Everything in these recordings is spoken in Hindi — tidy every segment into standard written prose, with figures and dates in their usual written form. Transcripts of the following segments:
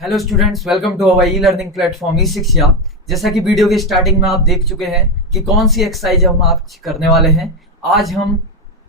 Hello students, welcome to our e learning platform e Shiksha. जैसा कि वीडियो के स्टार्टिंग में आप देख चुके हैं कि कौन सी एक्सरसाइज हम आज करने वाले हैं। आज हम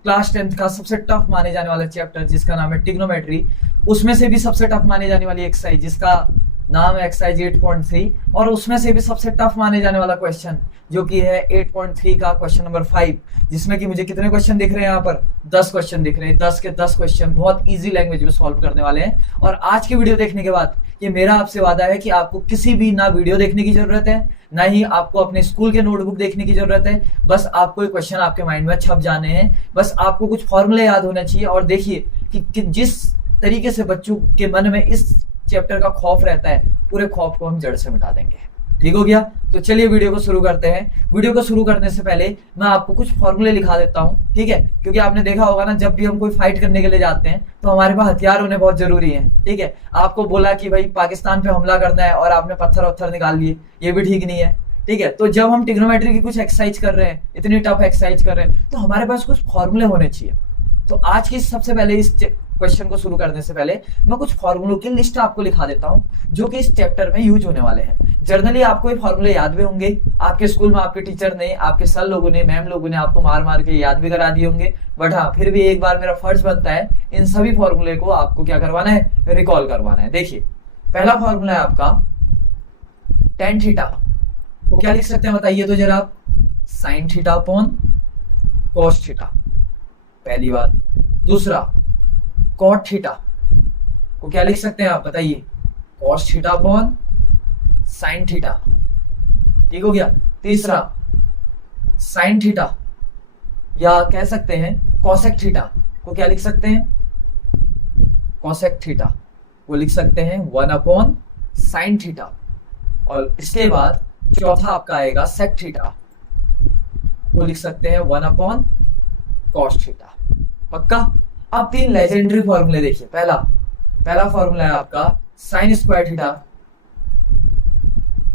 क्लास 10th का सबसे टफ माने जाने वाला चैप्टर जिसका नाम है ट्रिग्नोमेट्री, उसमें से भी सबसे टफ माने जाने वाली एक्सरसाइज जिसका नाम है एक्सरसाइज 8.3, और उसमें से भी सबसे टफ माने जाने वाला क्वेश्चन जो कि है 8.3 का क्वेश्चन नंबर 5, जिसमें कि मुझे कितने क्वेश्चन दिख रहे हैं यहाँ पर 10 क्वेश्चन दिख रहे हैं। 10 के 10 क्वेश्चन बहुत इजी लैंग्वेज में सॉल्व करने वाले हैं। और आज की वीडियो देखने के बाद ये मेरा आपसे वादा है कि आपको किसी भी ना वीडियो देखने की जरूरत है, ना ही आपको अपने स्कूल के नोटबुक देखने की जरूरत है। बस आपको एक क्वेश्चन आपके माइंड में छप जाने हैं, बस आपको कुछ फॉर्मूले याद होना चाहिए। और देखिए कि जिस तरीके से बच्चों के मन में इस चैप्टर का खौफ रहता है, पूरे खौफ को हम जड़ से मिटा देंगे। ठीक हो गया? तो चलिए वीडियो को शुरू करते हैं। वीडियो को शुरू करने से पहले मैं आपको कुछ फॉर्मूले लिखा देता हूं, ठीक है? क्योंकि आपने देखा होगा ना, जब भी हम कोई फाइट करने के लिए जाते हैं तो हमारे पास हथियार होने बहुत जरूरी है। ठीक है, आपको बोला कि भाई पाकिस्तान पे हमला करना है और आपने पत्थर वत्थर निकाल लिए, ये भी ठीक नहीं है। ठीक है, तो जब हम ट्रिग्नोमेट्री की कुछ एक्सरसाइज कर रहे हैं, इतनी टफ एक्सरसाइज कर रहे हैं, तो हमारे पास कुछ फॉर्मूले होने चाहिए। तो आज की सबसे पहले इस क्वेश्चन को शुरू करने से पहले मैं कुछ फॉर्मूलों की लिस्ट आपको लिखा देता हूं जो कि इस चैप्टर में यूज होने वाले हैं। जनरली आपको ये फॉर्मूले याद भी होंगे, आपके स्कूल में आपके टीचर ने, आपके सर लोगों ने, मैम लोगों ने आपको मार मार के याद भी करा दिए होंगे। बट हाँ, फिर भी एक बार मेरा फर्ज बनता है इन सभी फॉर्मूले को आपको क्या करवाना है, रिकॉल करवाना है। देखिए, पहला फॉर्मूला है आपका tan थीटा को क्या लिख सकते हैं बताइए तो जरा आप, sin theta upon cos theta, पहली बात। दूसरा, cot थीटा को क्या लिख सकते हैं आप बताइए, cos theta upon sin theta. ठीक हो गया? तीसरा, sin थीटा या कह सकते हैं cosec थीटा को क्या लिख सकते हैं, cosec थीटा को लिख सकते हैं 1 अपॉन sin थीटा। और इसके बाद चौथा आपका आएगा sec थीटा को लिख सकते हैं 1 अपॉन cos थीटा। पक्का? अब तीन लेजेंडरी फॉर्मूले देखिए। पहला फॉर्मूला है आपका sin square theta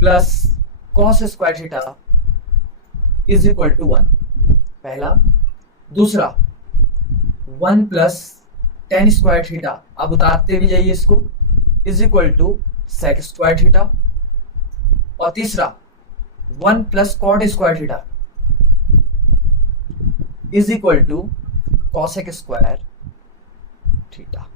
plus cos square theta is equal to 1, पहला। दूसरा, 1 प्लस tan स्क्वायर थीटा, अब उतारते भी जाइए इसको, is equal to sec square theta. और तीसरा, 1 plus cot square theta is equal to cosec square theta.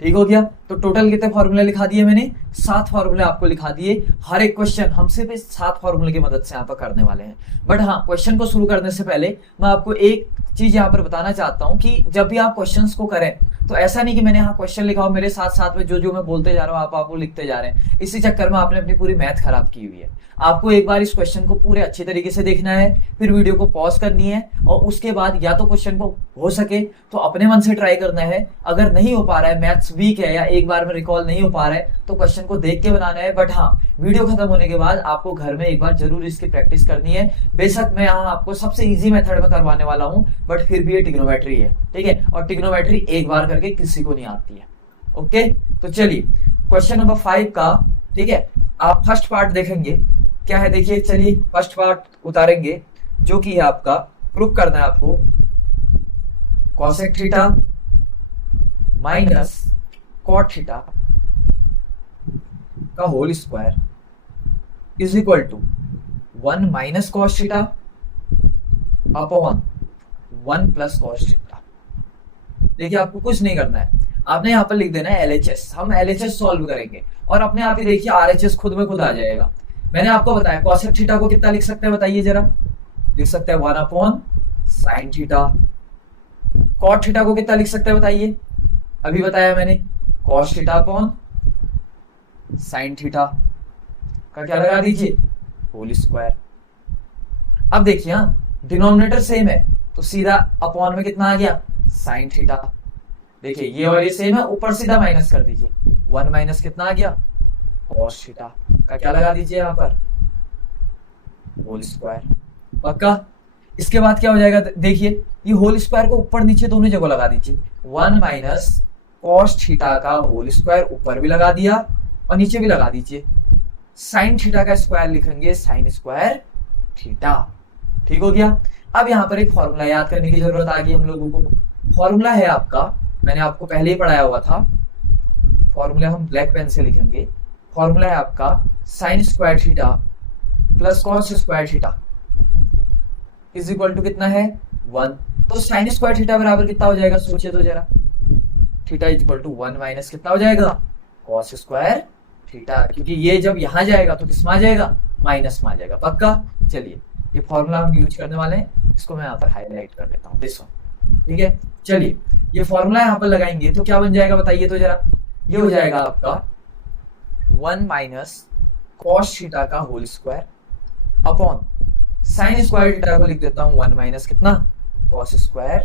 ठीक हो गया? तो टोटल कितने फॉर्मूले लिखा दिए मैंने? 7 फॉर्मूले आपको लिखा दिए। हर एक क्वेश्चन हम सिर्फ इस 7 फॉर्मूले की मदद से यहाँ पर करने वाले हैं। बट हाँ, क्वेश्चन को शुरू करने से पहले मैं आपको एक चीज यहाँ पर बताना चाहता हूँ कि जब भी आप क्वेश्चंस को करें तो ऐसा नहीं कि मैंने यहाँ क्वेश्चन लिखा हो, मेरे साथ साथ में जो जो मैं बोलते जा रहा हूँ आप वो लिखते जा रहे हैं। इसी चक्कर में आपने अपनी पूरी मैथ खराब की हुई है। आपको एक बार इस क्वेश्चन को पूरे अच्छे तरीके से देखना है, फिर वीडियो को पॉज करनी है और उसके बाद या तो क्वेश्चन को हो सके तो अपने मन से ट्राई करना है। अगर नहीं हो पा रहा है, मैथ्स वीक है या एक बार में रिकॉल नहीं हो पा रहा है, तो क्वेश्चन को देख के बनाना है। बट हाँ, वीडियो खत्म होने के बाद आपको घर में एक बार जरूर इसकी प्रैक्टिस करनी है। बेशक मैं यहाँ आपको सबसे इजी मेथड में करवाने वाला हूँ, बट फिर भी ये ट्रिग्नोमेट्री है। ठीक है, और ट्रिग्नोमेट्री एक बार करके किसी को नहीं आती है। ओके, तो चलिए क्वेश्चन नंबर 5 का, ठीक है, आप फर्स्ट पार्ट देखेंगे क्या है। देखिए, चलिए फर्स्ट पार्ट उतारेंगे जो कि है आपका, प्रूफ करना है आपको cosec theta minus cot theta का whole square is equal to 1 minus cos theta upon 1 plus cos theta. देखिए, आपको कुछ नहीं करना है, आपने यहाँ पर लिख देना है LHS। हम LHS सॉल्व करेंगे और अपने आप ही देखिए RHS खुद में खुद आ जाएगा। मैंने आपको बताया cosec थीटा को कितना लिख सकते हैं बताइए जरा, लिख सकते हैं 1 upon sin theta. cot theta को कितना लिख सकते हैं बताइए, अभी बताया मैंने, cos theta upon sin theta का क्या लगा दीजिए, होल स्क्वायर। अब देखिए, हाँ, डिनोमिनेटर सेम है तो सीधा अपॉन में कितना आ गया, sin थीटा। देखिए, ये और ये सेम है, ऊपर सीधा माइनस कर दीजिए, 1 माइनस कितना आ गया, cos थीटा का क्या लगा दीजिए यहाँ पर, होल स्क्वायर। पक्का? इसके बाद क्या हो जाएगा, देखिए ये होल स्क्वायर को ऊपर नीचे दोनों जगह लगा दीजिए। 1 माइनस cos थीटा का होल स्क्वायर ऊपर भी लगा दिया और नीचे भी लगा दीजिए। sin थीटा का स्क्वायर लिखेंगे sin स्क्वायर थीटा। ठीक हो गया? अब यहाँ पर एक फॉर्मूला याद करने की जरूरत आ गई हम लोगों को। फॉर्मूला है आपका, मैंने आपको पहले ही पढ़ाया हुआ था, फॉर्मूला हम ब्लैक पेन से लिखेंगे। फॉर्मूला है आपका sine square theta plus cos square theta is equal to कितना है 1। तो साइन स्क्वायर थीटा बराबर कितना हो जाएगा, सोचिए तो जरा। Theta is equal to 1 minus कितना हो जाएगा, कॉस स्क्वायर थीटा, क्योंकि ये जब यहां जाएगा तो किस में आ जाएगा, माइनस में आ जाएगा। पक्का। चलिए ये फॉर्मूला हम यूज करने वाले हैं, इसको मैं यहाँ पर हाईलाइट कर देता हूँ, देखो ठीक है। चलिए ये फॉर्मूला यहाँ पर लगाएंगे तो क्या बन जाएगा बताइए तो जरा। ये हो जाएगा आपका 1 माइनस कॉस थीटा का whole square upon sine square theta को लिख देता हूँ 1 माइनस कितना, कॉस स्क्वायर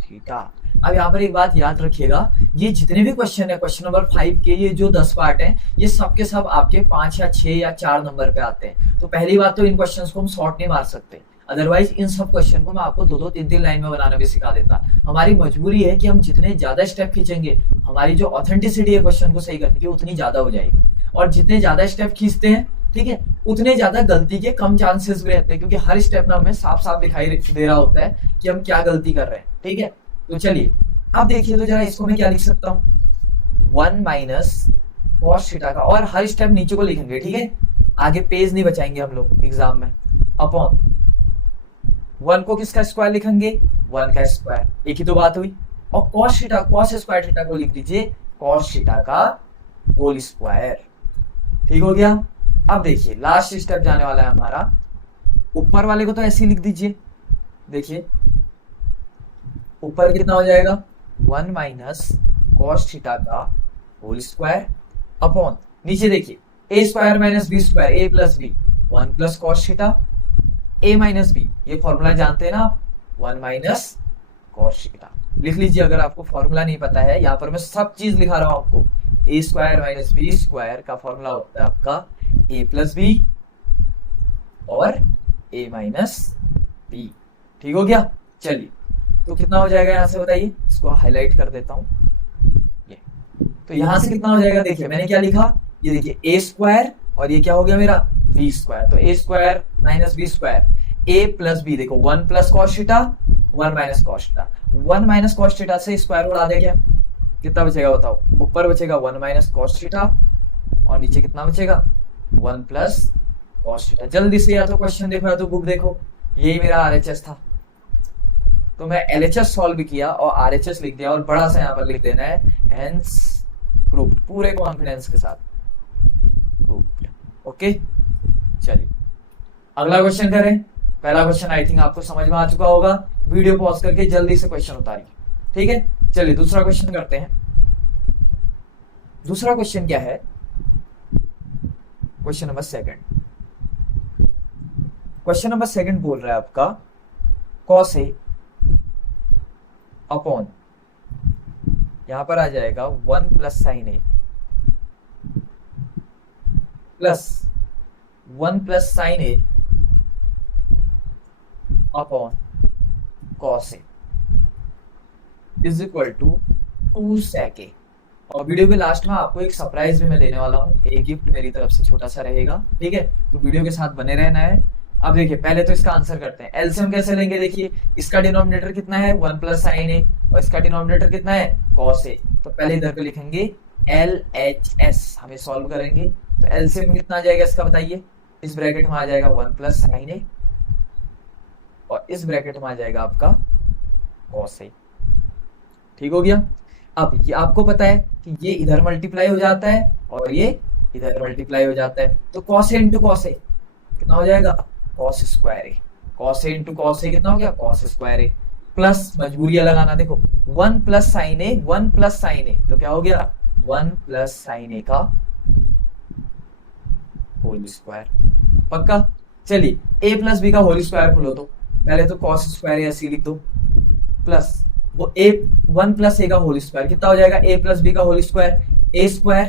थीटा। अब यहाँ पर एक बात याद रखिएगा, ये जितने भी क्वेश्चन है क्वेश्चन नंबर 5 के, ये जो 10 पार्ट हैं, ये सब के सब आपके 5 या 6 या 4 नंबर पे आते हैं। तो पहली बात तो इन क्वेश्चंस को हम शॉर्ट नहीं मार सकते, अदरवाइज इन सब क्वेश्चन को मैं आपको 2-2 3-3 लाइन में बनाना भी सिखा देता। हमारी मजबूरी है कि हम जितने ज्यादा स्टेप खींचेंगे, हमारी जो ऑथेंटिसिटी है क्वेश्चन को सही करने की उतनी ज्यादा हो जाएगी, और जितने ज्यादा स्टेप खींचते हैं ठीक है, उतने ज्यादा गलती के कम चांसेस भी रहते हैं, क्योंकि हर स्टेप में हमें साफ साफ दिखाई दे रहा होता है कि हम क्या गलती कर रहे हैं। ठीक है, तो चलिए अब देखिए तो जरा, इसको मैं क्या लिख सकता हूँ 1 माइनस कॉस थीटा का, और हर स्टेप नीचे को लिखेंगे ठीक है, आगे पेज नहीं बचाएंगे हम लोग एग्जाम में, अपॉन 1 को किसका स्क्वायर लिखेंगे, 1 का स्क्वायर, एक ही तो बात हुई। और cos theta, cos square theta को लिख दीजिए कॉस थीटा का होल स्क्वायर। ठीक हो गया। अब देखिए लास्ट स्टेप जाने वाला है हमारा, ऊपर वाले को तो ऐसे ही लिख दीजिए, देखिए ऊपर कितना हो जाएगा 1 माइनस कॉस थीटा का होल स्क्वायर अपॉन नीचे देखिए a square minus B square, A plus b, 1 plus cos theta, a minus b, ये फॉर्मूला जानते हैं ना आप, 1 माइनस कॉस थीटा लिख लीजिए अगर आपको फॉर्मूला नहीं पता है। यहाँ पर मैं सब चीज लिखा रहा हूं आपको, ए स्क्वायर माइनस बी स्क्वायर का फॉर्मूला होता है आपका ए प्लस बी और ए माइनस बी। ठीक हो गया। चलिए तो कितना हो जाएगा यहां से बताइए, इसको हाईलाइट कर देता हूं, ये तो यहां से कितना हो जाएगा, देखिए मैंने क्या लिखा, ये देखिए ए स्क्वायर और ये क्या हो गया मेरा बी स्क्वायर, तो a square minus B square, A plus B, देखो 1 plus cos theta 1 minus cos theta, 1 minus cos theta से स्क्वायर उड़ा दे, क्या कितना बचेगा बताओ, ऊपर बचेगा 1 माइनस कॉस थीटा और नीचे कितना बचेगा 1 प्लस कॉस थीटा। जल्दी से या तो क्वेश्चन देखो या तो बुक देखो, यही मेरा आरएचएस था, तो मैं एलएचएस सॉल्व किया और आरएचएस लिख दिया, और बड़ा सा यहाँ पर लिख देना है हेंस प्रूव्ड, पूरे कॉन्फिडेंस के साथ प्रूव्ड। ओके चलिए अगला क्वेश्चन करें। पहला क्वेश्चन आई थिंक आपको समझ में आ चुका होगा, वीडियो पॉज करके जल्दी से क्वेश्चन उतारिए। ठीक है, चलिए दूसरा क्वेश्चन करते हैं। दूसरा क्वेश्चन क्या है, क्वेश्चन नंबर 2। क्वेश्चन नंबर 2 बोल रहा है आपका कॉस ए अपॉन, यहां पर आ जाएगा 1 plus sine A plus 1 plus sine A upon cos A is equal to 2 sec A. और वीडियो के लास्ट में आपको एक सरप्राइज भी मैं देने वाला हूँ, एक गिफ्ट मेरी तरफ से छोटा सा रहेगा। ठीक है, तो वीडियो के साथ बने रहना है। अब देखिए पहले तो इसका आंसर करते हैं, एलसीएम कैसे लेंगे, देखिए इसका डिनोमिनेटर कितना है 1 प्लस साइन ए और इसका डिनोमिनेटर कितना है कॉस ए, तो पहले इधर पे लिखेंगे LHS, हमें सॉल्व करेंगे तो एलसीएम कितना आ जाएगा इसका बताइए, इस ब्रैकेट में आ जाएगा 1 प्लस साइन ए और इस ब्रैकेट में आ जाएगा आपका कॉस ए। ठीक हो गया। अब ये आपको पता है कि ये इधर मल्टीप्लाई हो जाता है और ये इधर मल्टीप्लाई हो जाता है, तो cos A into cos A कितना हो जाएगा cos square A, cos A into cos A कितना हो गया कॉस स्क्वायर ए, प्लस मजबूरियां लगाना, देखो 1 plus sine A 1 plus sine ए, तो क्या हो गया 1 प्लस साइन ए का होल स्क्वायर। पक्का। चलिए ए प्लस बी का होल स्क्वायर खोलो, तो पहले तो कॉस स्क्वायर ए ऐसे लिख दो, प्लस वो ए 1 प्लस ए का होल स्क्वायर कितना हो जाएगा ए प्लस बी का whole square, a square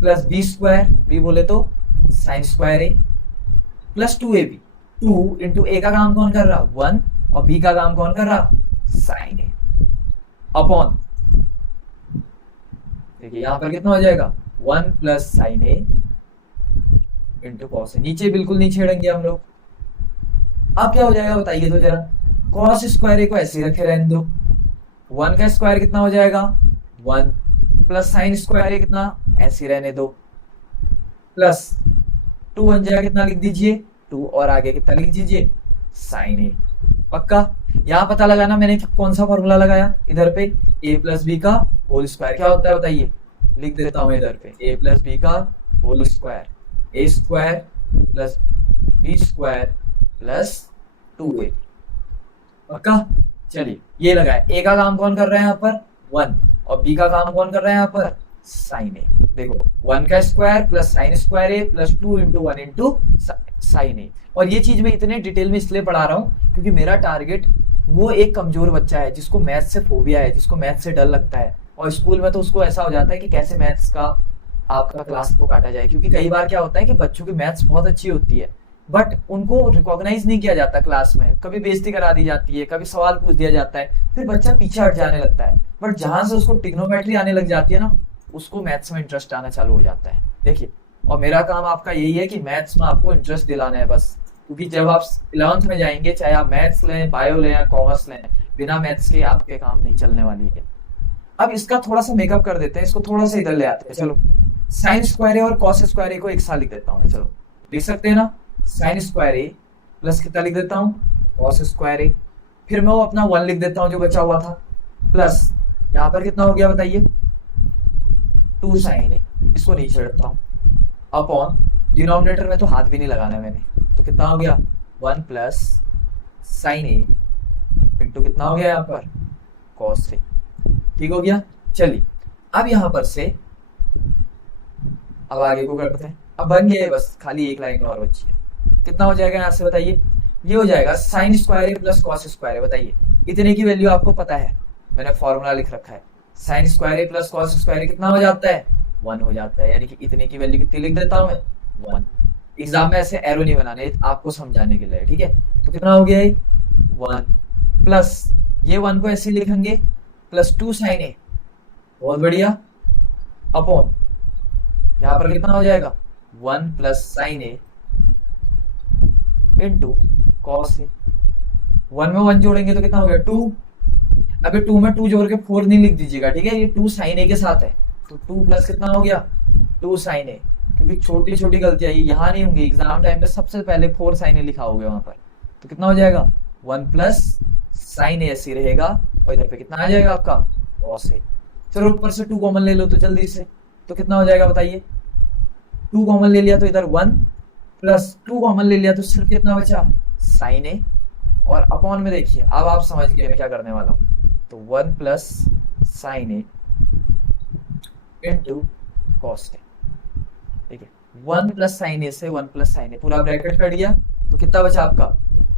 plus B square, b बोले तो sine square A plus 2ab, 2 into a का काम कौन कर रहा 1 और बी का काम कौन कर रहा साइन ए, अपॉन देखिए यहां पर कितना हो जाएगा 1 plus sine A into cos A, नीचे बिल्कुल नहीं छेड़ेंगे हम लोग। अब क्या हो जाएगा बताइए तो जरा, कॉस स्क्वायर ए को ऐसे रखे रहने दो, 1 का स्क्वायर कितना हो जाएगा 1 प्लस साइन स्क्वायर है कितना, ऐसे ही रहने दो, प्लस 2 बन जाएगा कितना लिख दीजिए 2, और आगे कितना लिख दीजिए साइन ए। पक्का। यहाँ पता लगाना मैंने कौन सा फॉर्मूला लगाया, इधर पे a प्लस बी का होल स्क्वायर क्या होता है बताइए, लिख देता हूं इधर पे a प्लस बी का whole square, a square plus B square plus 2a। पक्का। चलिए ये लगाए, a का काम कौन कर रहा है यहाँ पर 1, और b का काम कौन कर रहा है यहाँ पर साइन ए। देखो 1 का square plus sign square A plus 2 into 1 into sine a. और ये चीज मैं इतने डिटेल में इसलिए पढ़ा रहा हूँ क्योंकि मेरा टारगेट वो एक कमजोर बच्चा है जिसको मैथ से फोबिया है, जिसको मैथ से डर लगता है, और स्कूल में तो उसको ऐसा हो जाता है कि कैसे मैथ्स का आपका क्लास को काटा जाए। क्योंकि कई बार क्या होता है कि बच्चों की मैथ्स बहुत अच्छी होती है बट उनको रिकॉग्नाइज नहीं किया जाता क्लास में, कभी बेइज्जती करा दी जाती है, कभी सवाल पूछ दिया जाता है, फिर बच्चा पीछे हट जाने लगता है। बट जहां से उसको ट्रिग्नोमेट्री आने लग जाती है ना, उसको मैथ्स में इंटरेस्ट आना चालू हो जाता है। देखिए, और मेरा काम आपका यही है कि मैथ्स में आपको इंटरेस्ट दिलाना है बस। क्योंकि जब आप 11th में जाएंगे, चाहे आप मैथ्स लें, बायो लें या कॉमर्स लें, बिना मैथ्स के आपके काम नहीं चलने वाली है। अब इसका थोड़ा सा मेकअप कर देते हैं, इसको थोड़ा सा इधर ले आते हैं। चलो साइन स्क्वायर ए और कॉस स्क्वायर ए को एक साथ लिख देता हूँ मैं। चलो लिख सकते हैं ना, साइन स्क्वायर ए प्लस कितना लिख देता हूँ कॉस स्क्वायर ए, फिर मैं वो अपना 1 लिख देता हूँ जो बचा हुआ था, प्लस यहाँ पर कितना हो गया बताइए 2 साइन ए, इसको नीचे रखता हूँ, अपॉन डिनोमिनेटर में तो हाथ भी नहीं लगाना मैंने, तो कितना हो गया 1 प्लस साइन ए इंटू कितना हो गया यहाँ पर कॉस ए। ठीक हो गया। चलिए अब यहाँ पर से अब आगे को करते हैं। अब बन गया है, बस खाली एक लाइन और बची है। कितना हो जाएगा यहाँ से बताइए, ये हो जाएगा साइन स्क्वायर ए प्लस कॉस स्क्वायर ए। बताइए इतने की वैल्यू आपको पता है, मैंने फॉर्मूला लिख रखा है, साइन स्क्वायर ए प्लस कॉस स्क्वायर ए कितना हो जाता है 1 हो जाता है, यानी कि इतने की वैल्यू कितनी लिख देता हूं मैं 1। एग्जाम में ऐसे एरो नहीं बनाने, आपको समझाने के लिए, ठीक है। तो कितना हो गया 1 प्लस ये 1 को ऐसे लिखेंगे प्लस 2 साइन ए, बहुत बढ़िया, अपॉन यहाँ पर कितना हो जाएगा 1 plus sine A into cos A. 1 में 1 जोड़ेंगे तो कितना हो गया 2। अभी 2 में 2 जोड़ के 4 नहीं लिख दीजिएगा, ठीक है, ये 2 साइन ए के साथ है, तो 2 प्लस कितना हो गया 2 साइन ए। क्योंकि छोटी छोटी गलतियां यहाँ नहीं होंगी, एग्जाम टाइम पे सबसे पहले 4 साइन ए लिखा होगा वहां पर, तो कितना हो जाएगा 1 प्लस साइन ए ऐसे रहेगा, और इधर पे कितना आ जाएगा आपका कॉस ए। चलो ऊपर से 2 कॉमन ले लो तो जल्दी से, तो कितना हो जाएगा बताइए, 2 कॉमन ले लिया तो इधर 1 प्लस 2 कॉमन ले लिया तो सिर्फ कितना बचा साइन ए, और अपॉन में देखिए अब आप समझ गए मैं क्या करने वाला हूँ, तो 1 plus sine A into cos A. ठीक है, 1 प्लस साइन ए से 1 प्लस साइन ए पूरा ब्रैकेट कर दिया, तो कितना बचा आपका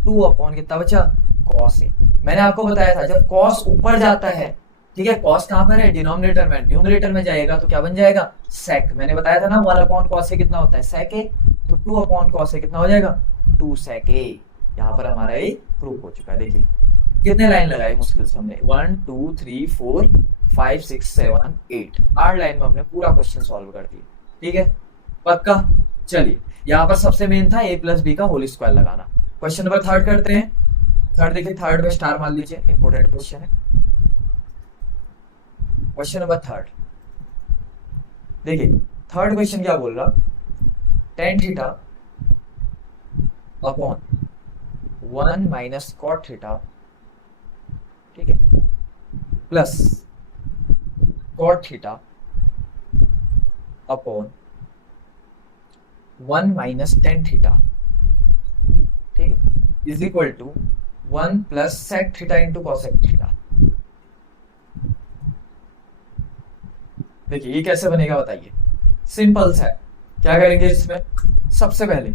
2 अपॉन कितना बचा कॉस ए। मैंने आपको बताया था जब कॉस ऊपर जाता है, ठीक है, कॉस कहां पर है डिनोमिनेटर में, न्यूमरेटर में जाएगा तो क्या बन जाएगा सेक। मैंने बताया था ना 1 अपॉन कॉस ए कितना होता है सेक ए, तो 2 अपॉन कॉस ए कितना हो जाएगा 2 सेक ए। यहाँ पर हमारा ये प्रूफ हो चुका है। देखिए कितने लाइन लगाए मुश्किल से हमने, 1 2 3 4 5 6 7 8 8 लाइन में हमने पूरा क्वेश्चन सॉल्व कर दिया। ठीक है, पक्का। चलिए यहाँ पर सबसे मेन था a प्लस बी का होल स्क्वायर लगाना। क्वेश्चन नंबर 3 करते हैं। थर्ड देखिए, थर्ड में स्टार मान लीजिए, इंपोर्टेंट क्वेश्चन है। क्वेश्चन नंबर 3 देखिए, थर्ड क्वेश्चन क्या बोल रहा, tan theta upon 1 minus cot theta, ठीक है, plus cot theta upon 1 minus tan theta, ठीक है, is equal to 1 plus sec theta into cosec theta. देखिए ये कैसे बनेगा बताइए, सिंपल सा है। क्या करेंगे इसमें, सबसे पहले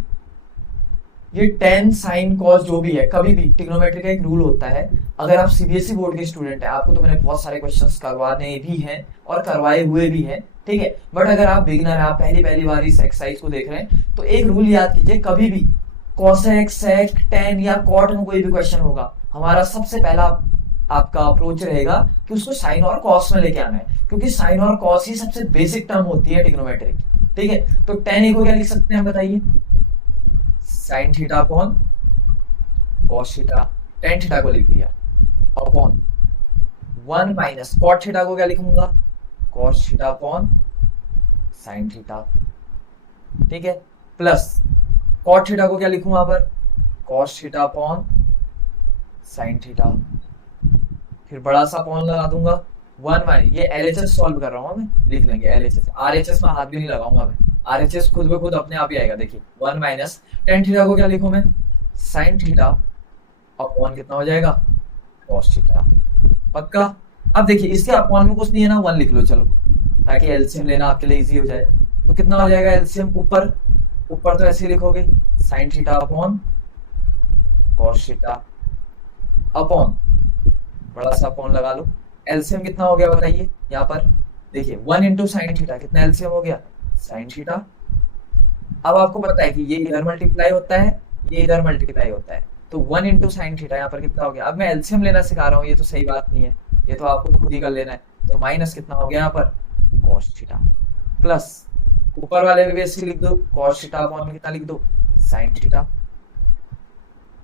ये टेन साइन कॉस जो भी है, कभी भी ट्रिग्नोमेट्री का एक रूल होता है, अगर आप सीबीएसई बोर्ड के स्टूडेंट हैं, आपको तो मैंने बहुत सारे क्वेश्चंस करवाने भी हैं और करवाए हुए भी हैं, ठीक है, बट अगर आप बिगिनर हैं, आप पहली बार इस एक्सरसाइज को देख रहे हैं, तो एक रूल याद कीजिए, कभी भी कॉसेक सेक टेन या कॉट में कोई भी क्वेश्चन होगा, हमारा सबसे पहला आपका अप्रोच रहेगा कि उसको साइन और कॉस में लेके आना है, क्योंकि साइन और कॉस ही सबसे बेसिक टर्म होती है ट्रिग्नोमेट्री, ठीक है। तो टेन को क्या लिख सकते हैं बताइए, sign theta upon cos theta, tan theta को लिख दिया अपॉन 1 माइनस कॉट थीटा को क्या लिखूंगा, cos theta upon sine theta, ठीक है, प्लस कॉट थीटा को क्या लिखूं वहां पर, cos theta upon sine theta, फिर बड़ा सा अपॉन लगा दूंगा 1 माइनस, ये एलएचएस सॉल्व कर रहा हूं मैं, लिख लेंगे एलएचएस, आरएचएस में हाथ भी नहीं लगाऊंगा मैं, आरएचएस खुद ब खुद अपने आप ही आएगा। देखिए 1 माइनस टेन थीटा को क्या लिखूं मैं, साइन थीटा अपॉन कितना हो जाएगा, कॉस थीटा, पक्का। अब देखिए इसके अपॉन में कुछ नहीं है ना, 1 लिख लो चलो, ताकि एलसीएम लेना आपके लिए इजी हो जाए। तो कितना हो जाएगा एलसीएम, ऊपर ऊपर तो ऐसे लिखोगे sign theta upon cos theta upon बड़ा सा अपॉन लगा लो, एलसीएम कितना हो गया बताइए, यहाँ पर देखिए 1 इंटू साइन थीटा, कितना एलसीएम हो गया, साइन थीटा। अब आपको पता है कि ये इधर मल्टीप्लाई होता है, ये इधर मल्टीप्लाई होता है, तो 1 इंटू साइन थीटा यहाँ पर कितना हो गया। अब मैं एलसीएम लेना सिखा रहा हूँ, ये तो सही बात नहीं है, ये तो आपको खुद ही कर लेना है। तो माइनस कितना हो गया यहाँ पर, कॉस थीटा, प्लस ऊपर वाले में भी लिख दो, कॉस थीटा अपॉन में कितना लिख दो, साइन थीटा,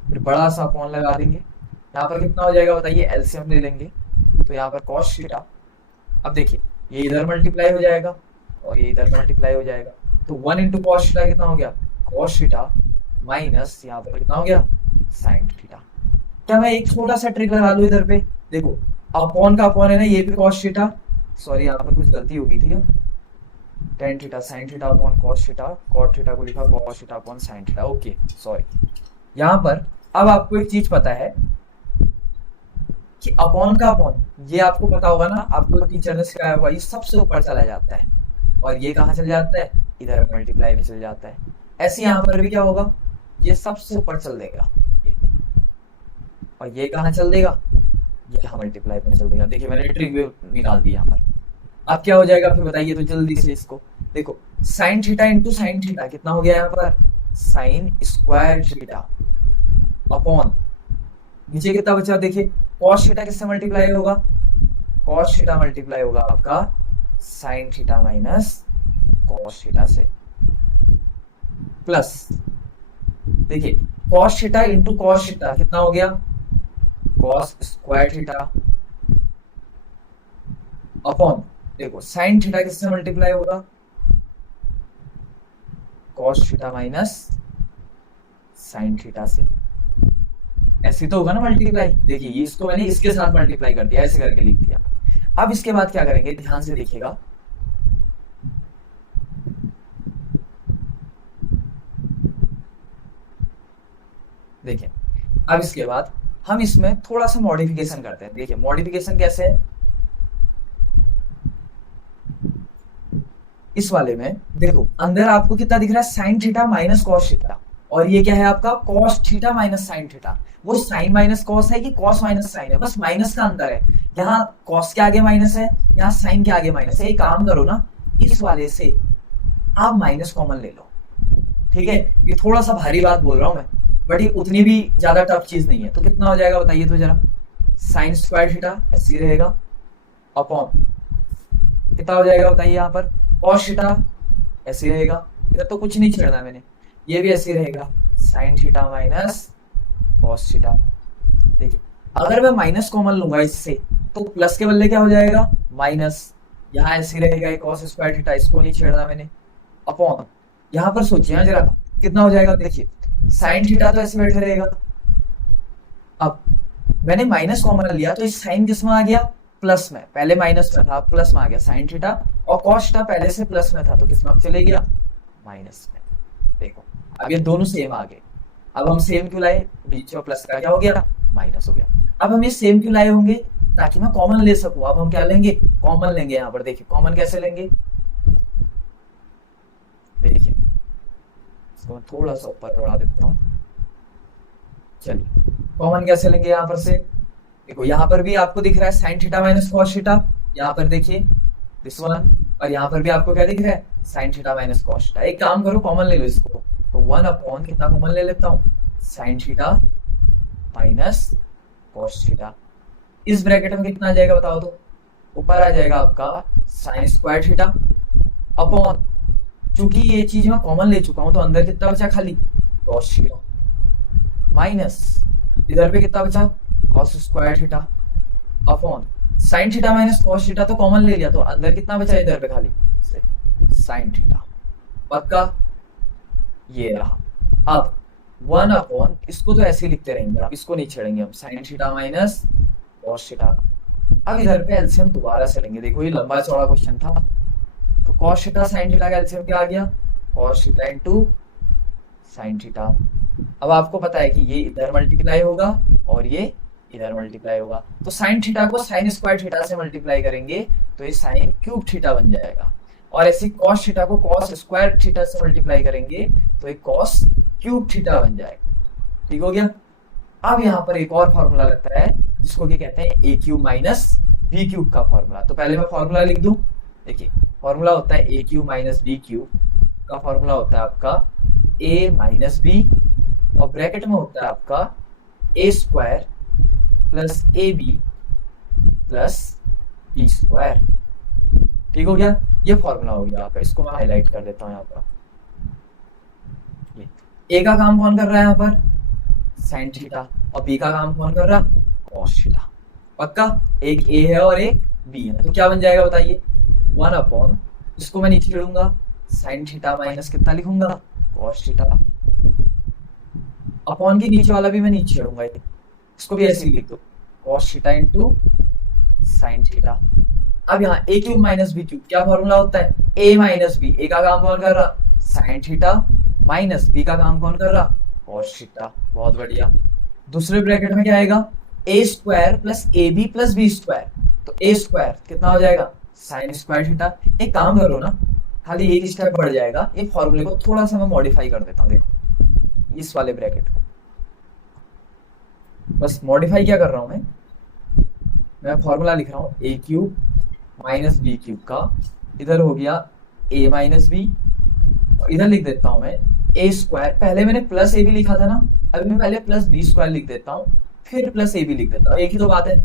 फिर बड़ा सा अपॉन लगा देंगे, यहाँ पर कितना हो जाएगा बताइए, एलसीएम ले लेंगे, तो यहाँ पर कॉस थीटा। अब देखिए ये इधर मल्टीप्लाई हो जाएगा और ये इधर मल्टीप्लाई हो जाएगा, तो 1 इंटू कॉस थीटा कितना हो गया, कॉस थीटा, माइनस यहाँ पर कितना हो गया, साइन थीटा। क्या मैं एक छोटा सा ट्रिक लगा लूं इधर पे, देखो अपॉन का अपॉन है ना, ये भी कॉस थीटा, सॉरी यहाँ पर कुछ गलती होगी, ठीक है, tan theta sine theta upon cos theta, cot theta को लिखा cos theta upon sine theta, okay sorry. यहाँ पर अब आपको एक चीज पता है कि अपॉन का अपॉन, ये आपको पता होगा ना, आपको टीचर ने सिखाया होगा, ये सबसे ऊपर चला जाता है और ये कहाँ चल जाता है, इधर मल्टीप्लाई में चल जाता है। ऐसे यहाँ पर भी क्या होगा, ये सबसे ऊपर चल देगा और ये कहाँ चल देगा, ये यहाँ मल्टीप्लाई में चल देगा। देखिए मैंने ट्रिक निकाल दी यहाँ पर। अब क्या हो जाएगा फिर बताइए तो जल्दी से इसको देखो, sign theta into sine theta कितना हो गया यहाँ पर, साइन स्क्वायर थीटा अपॉन नीचे कितना बचा, देखिए कॉस थीटा किससे मल्टीप्लाई होगा, कॉस थीटा मल्टीप्लाई होगा आपका sign theta minus cos theta से, प्लस देखिए cos theta into cos theta कितना हो गया, कॉस स्क्वायर थीटा अपॉन देखो साइन थीटा किससे मल्टीप्लाई होगा, cos theta minus sign theta से, ऐसे तो होगा ना मल्टीप्लाई। देखिए इसको मैंने इसके साथ मल्टीप्लाई कर दिया, ऐसे करके लिख दिया। अब इसके बाद क्या करेंगे, ध्यान से देखिएगा, देखिए अब इसके बाद हम इसमें थोड़ा सा मॉडिफिकेशन करते हैं। देखिए मॉडिफिकेशन कैसे है, इस वाले में देखो अंदर आपको कितना दिख रहा है, sign theta minus cos theta, और ये क्या है आपका cos theta minus sine theta. वो साइन माइनस कॉस है कि कॉस माइनस साइन है, बस माइनस का अंतर है, यहाँ कॉस के आगे माइनस है, यहाँ साइन के आगे माइनस है। एक काम करो ना, इस वाले से आप माइनस कॉमन ले लो, ठीक है। ये थोड़ा सा भारी बात बोल रहा हूं मैं, बट ये उतनी भी ज्यादा टफ चीज नहीं है। तो कितना हो जाएगा बताइए तो जरा, साइन स्क्वायर थीटा ऐसे रहेगा अपॉन कितना हो जाएगा बताइए यहाँ पर, कॉस थीटा ऐसे रहेगा, इधर तो कुछ नहीं छेड़ना मैंने, ये भी ऐसे रहेगा sign theta minus cos theta. देखिए अगर मैं माइनस कॉमन लूंगा इससे तो प्लस के बदले क्या हो जाएगा माइनस, यहाँ ऐसे रहेगा कॉस स्क्वायर थीटा, इसको नहीं छेड़ना मैंने, अपॉन यहाँ पर सोचिए जरा कितना हो जाएगा। देखिए साइन थीटा तो ऐसे बैठे रहेगा, अब मैंने माइनस कॉमन लिया तो इस साइन किस में आ गया, प्लस में, पहले माइनस में था प्लस में आ गया साइन थीटा, और कॉस थीटा पहले से प्लस में था तो किस में अब चले गया माइनस में। देखो अब ये दोनों सेम आ गए, अब हम सेम क्यों लाए, बीच में प्लस का क्या हो गया माइनस हो गया। अब हम ये सेम क्यों लाए होंगे, ताकि मैं कॉमन ले सकूं। अब हम क्या लेंगे, कॉमन लेंगे। यहाँ पर देखिए कॉमन कैसे लेंगे, देखिए इसको मैं थोड़ा सा ऊपर बढ़ा देता हूँ, चलिए कॉमन कैसे लेंगे यहाँ पर से। देखो यहाँ पर भी आपको दिख रहा है sign theta minus cos theta, यहाँ पर देखिए दिस वन, और यहाँ पर भी आपको क्या दिख रहा है sign theta minus cos theta. एक काम करो कॉमन ले लो इसको, तो 1 अपॉन कितना कॉमन ले लेता हूँ, sign theta minus cos theta. इस ब्रैकेट में कितना आ जाएगा बताओ तो, ऊपर आ जाएगा आपका साइन स्क्वायर थीटा अपॉन, चूंकि ये चीज मैं कॉमन ले चुका हूं तो अंदर कितना बचा खाली कॉस थीटा, माइनस इधर पे कितना बचा cos square theta upon sine theta minus cos theta तो कॉमन ले लिया, तो अंदर कितना बचा इधर पे खाली साइन थीटा। पक्का, ये रहा। अब 1 अपॉन, इसको तो ऐसे ही लिखते रहेंगे, अब इसको नहीं छेड़ेंगे हम, sign theta minus cos theta. अब इधर पे एलसीएम दोबारा से लेंगे, देखो ये लंबा चौड़ा क्वेश्चन था, तो कॉस थीटा साइन थीटा का एलसीएम क्या आ गया, cos theta into sine theta. अब आपको पता है कि ये इधर मल्टीप्लाई होगा और ये इधर मल्टीप्लाई होगा, तो साइन थीटा को साइन स्क्वायर थीटा से मल्टीप्लाई करेंगे तो ये साइन क्यूब थीटा बन जाएगा, और ऐसे कॉस थीटा को कॉस स्क्वायर थीटा से मल्टीप्लाई करेंगे तो ये कॉस क्यूब थीटा बन जाएगा। ठीक हो गया। अब यहाँ पर एक और फॉर्मूला लगता है जिसको क्या कहते हैं, ए क्यूब माइनस बी क्यूब का फॉर्मूला। तो पहले मैं फॉर्मूला लिख दूं, देखिए फॉर्मूला होता है a cube minus b cube का फॉर्मूला होता है आपका ए माइनस बी, और ब्रैकेट में होता है आपका a square plus A b plus B square. ठीक हो गया, ये फॉर्मूला हो गया आपका, इसको मैं हाईलाइट कर देता हूँ यहाँ पर। ए का काम कौन कर रहा है यहाँ पर, साइन थीटा, और बी का काम कौन कर रहा है, कॉस थीटा। पक्का, एक ए है और एक बी है, तो क्या बन जाएगा बताइए, 1 अपॉन, इसको मैं नीचे लिखूंगा साइन थीटा माइनस कितना लिखूंगा, कॉस थीटा, अपॉन के नीचे वाला भी मैं नीचे लिखूंगा, इसको भी ऐसे ही लिख दो, cos theta into sine theta. अब यहाँ ए क्यूब माइनस बी क्यूब क्या फॉर्मूला होता है, ए माइनस बी, ए का काम कौन कर रहा, साइन थीटा, माइनस बी का काम कौन कर रहा, कॉस थीटा। बहुत बढ़िया। दूसरे ब्रैकेट में क्या आएगा, a square plus A b plus B square, तो ए स्क्वायर कितना हो जाएगा, साइन स्क्वायर थीटा। एक काम करो ना, खाली एक स्टेप बढ़ जाएगा, ये फॉर्मूले को थोड़ा सा मैं मॉडिफाई कर देता हूँ, देखो इस वाले ब्रैकेट को बस मॉडिफाई क्या कर रहा हूँ मैं फॉर्मूला लिख रहा हूँ ए क्यूब माइनस बी क्यूब का, इधर हो गया ए माइनस बी, इधर लिख देता हूं मैं ए स्क्वायर, पहले मैंने प्लस ए बी लिखा था ना, अभी मैं पहले प्लस बी स्क्वायर लिख देता हूँ, फिर प्लस ए बी लिख देता हूँ, एक ही तो बात है।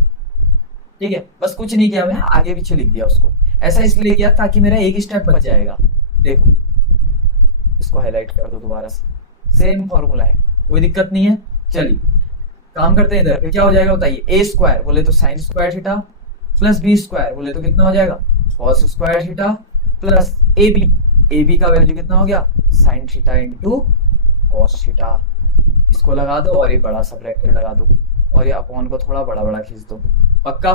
ठीक है, बस कुछ नहीं किया, मैं आगे पीछे लिख दिया उसको, ऐसा इसलिए किया ताकि मेरा एक स्टेप बच जाएगा। देखो इसको हाईलाइट कर दो दोबारा से, सेम फॉर्मूला है, कोई दिक्कत नहीं है। चलिए काम करते हैं, इधर पे क्या हो जाएगा बताइए, ए स्क्वायर बोले तो sine square theta, plus B square बोले तो कितना हो जाएगा, कॉस स्क्वायर थीटा, प्लस ए बी का वैल्यू कितना हो गया, sine theta into cos theta. इसको लगा दो और ये बड़ा सा ब्रैकेट लगा दो, और ये अपॉन को थोड़ा बड़ा बड़ा खींच दो। पक्का।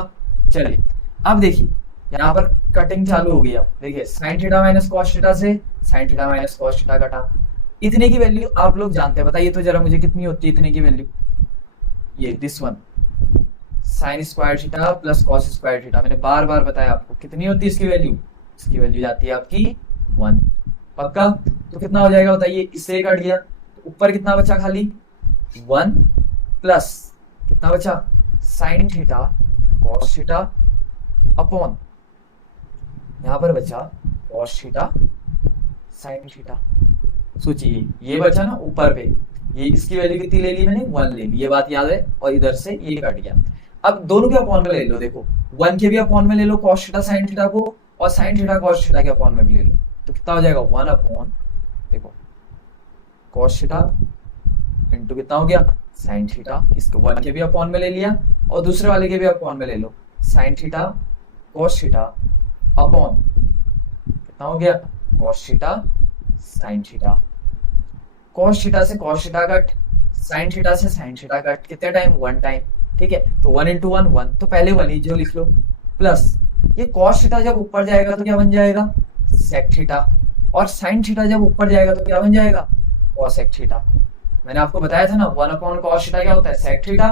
चलिए अब देखिए यहाँ पर कटिंग चालू हो गई। अब देखिए sine theta minus cos theta से sine theta minus cos theta कटा, इतने की वैल्यू आप लोग जानते हैं, बताइए तो जरा मुझे कितनी होती है इतने की वैल्यू, ये this one sine square theta plus cos square theta, मैंने बार बार बताया आपको कितनी होती है इसकी वैल्यू, इसकी वैल्यू जाती है आपकी 1। पक्का, तो कितना हो जाएगा बताइए, इससे कट गया तो ऊपर कितना बचा खाली 1 प्लस कितना बचा sign theta cos theta upon यहां पर बचा कॉस थीटा साइन थीटा। सोचिए ये बचा ना ऊपर पे, ये इसकी वैल्यू कितनी ले ली मैंने 1 ले ली, ये बात याद है, और इधर से ये कट गया। अब दोनों के अपॉन में ले लो, देखो 1 के भी अपॉन में ले लो कॉस थीटा साइन थीटा को, और साइन थीटा कॉस थीटा के अपॉन में भी ले लो, तो कितना हो जाएगा 1 अपॉन, देखो कॉस थीटा इंटू कितना हो गया साइन थीटा, इसको 1 के भी अपॉन में ले लिया और दूसरे वाले के भी अपॉन में ले लो, sine theta cos theta upon कितना हो गया cos theta sine theta. Cos theta से कॉस थीटा कट, साइन थीटा से साइन थीटा कट, कितने टाइम 1 टाइम। ठीक है, तो 1 इंटू 1 1, तो पहले 1 ही जो लिख लो, प्लस ये कॉस थीटा जब ऊपर जाएगा तो क्या बन जाएगा सेक थीटा, और साइन थीटा जब ऊपर जाएगा तो क्या बन जाएगा कॉसेक थीटा। मैंने आपको बताया था ना 1 अपॉन कॉस थीटा क्या होता है सेक थीटा,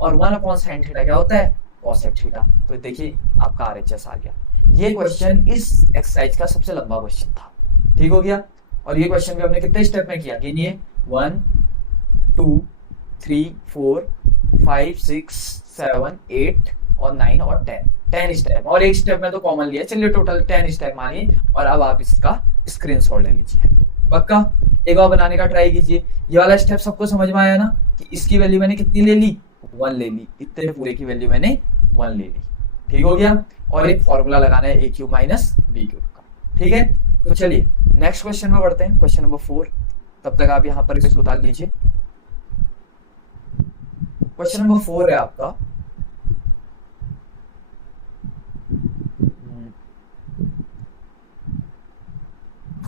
और 1 अपॉन साइन थीटा क्या होता है कॉसेक थीटा। तो देखिए आपका आरएचएस आ गया। ये क्वेश्चन इस एक्सरसाइज का सबसे लंबा क्वेश्चन था। ठीक हो गया, और ये क्वेश्चन भी हमने कितने स्टेप में किया, गिनिए 1 2 3 4 5 6 7 8 और 9 और 10 स्टेप, और एक स्टेप में तो कॉमन लिया, चलिए टोटल 10 स्टेप मानिए। और अब आप इसका स्क्रीनशॉट ले लीजिए। पक्का, एक और बनाने का ट्राई कीजिए। ये वाला स्टेप सबको समझ में आया ना, कि इसकी वैल्यू मैंने कितनी ले ली 1 ले ली, इतने पूरे की वैल्यू मैंने 1 ले ली। ठीक हो गया, और एक फॉर्मूला लगाना है a cube minus b cube का। ठीक है, तो चलिए नेक्स्ट क्वेश्चन में बढ़ते हैं, क्वेश्चन नंबर 4। तब तक आप यहाँ पर इसको उतार लीजिए। क्वेश्चन नंबर 4 है आपका,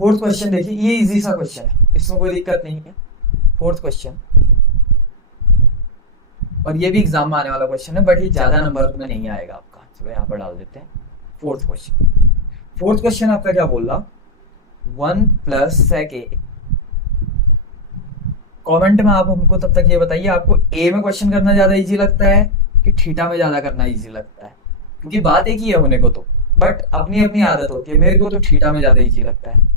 फोर्थ क्वेश्चन देखिए, ये इजी सा क्वेश्चन है, इसमें कोई दिक्कत नहीं है। फोर्थ क्वेश्चन, और ये भी एग्जाम में आने वाला क्वेश्चन है, बट ये ज्यादा नंबर में नहीं आएगा आपका। चलो यहाँ पर डाल देते हैं फोर्थ क्वेश्चन। फोर्थ क्वेश्चन आपका क्या बोल रहा, 1 प्लस सेक ए। कमेंट में आप हमको तब तक ये बताइए, आपको ए में क्वेश्चन करना ज्यादा इजी लगता है कि थीटा में ज्यादा करना इजी लगता है? क्योंकि बात एक ही है होने को तो, बट अपनी अपनी आदत होती है। मेरे को तो थीटा में ज्यादा इजी लगता है,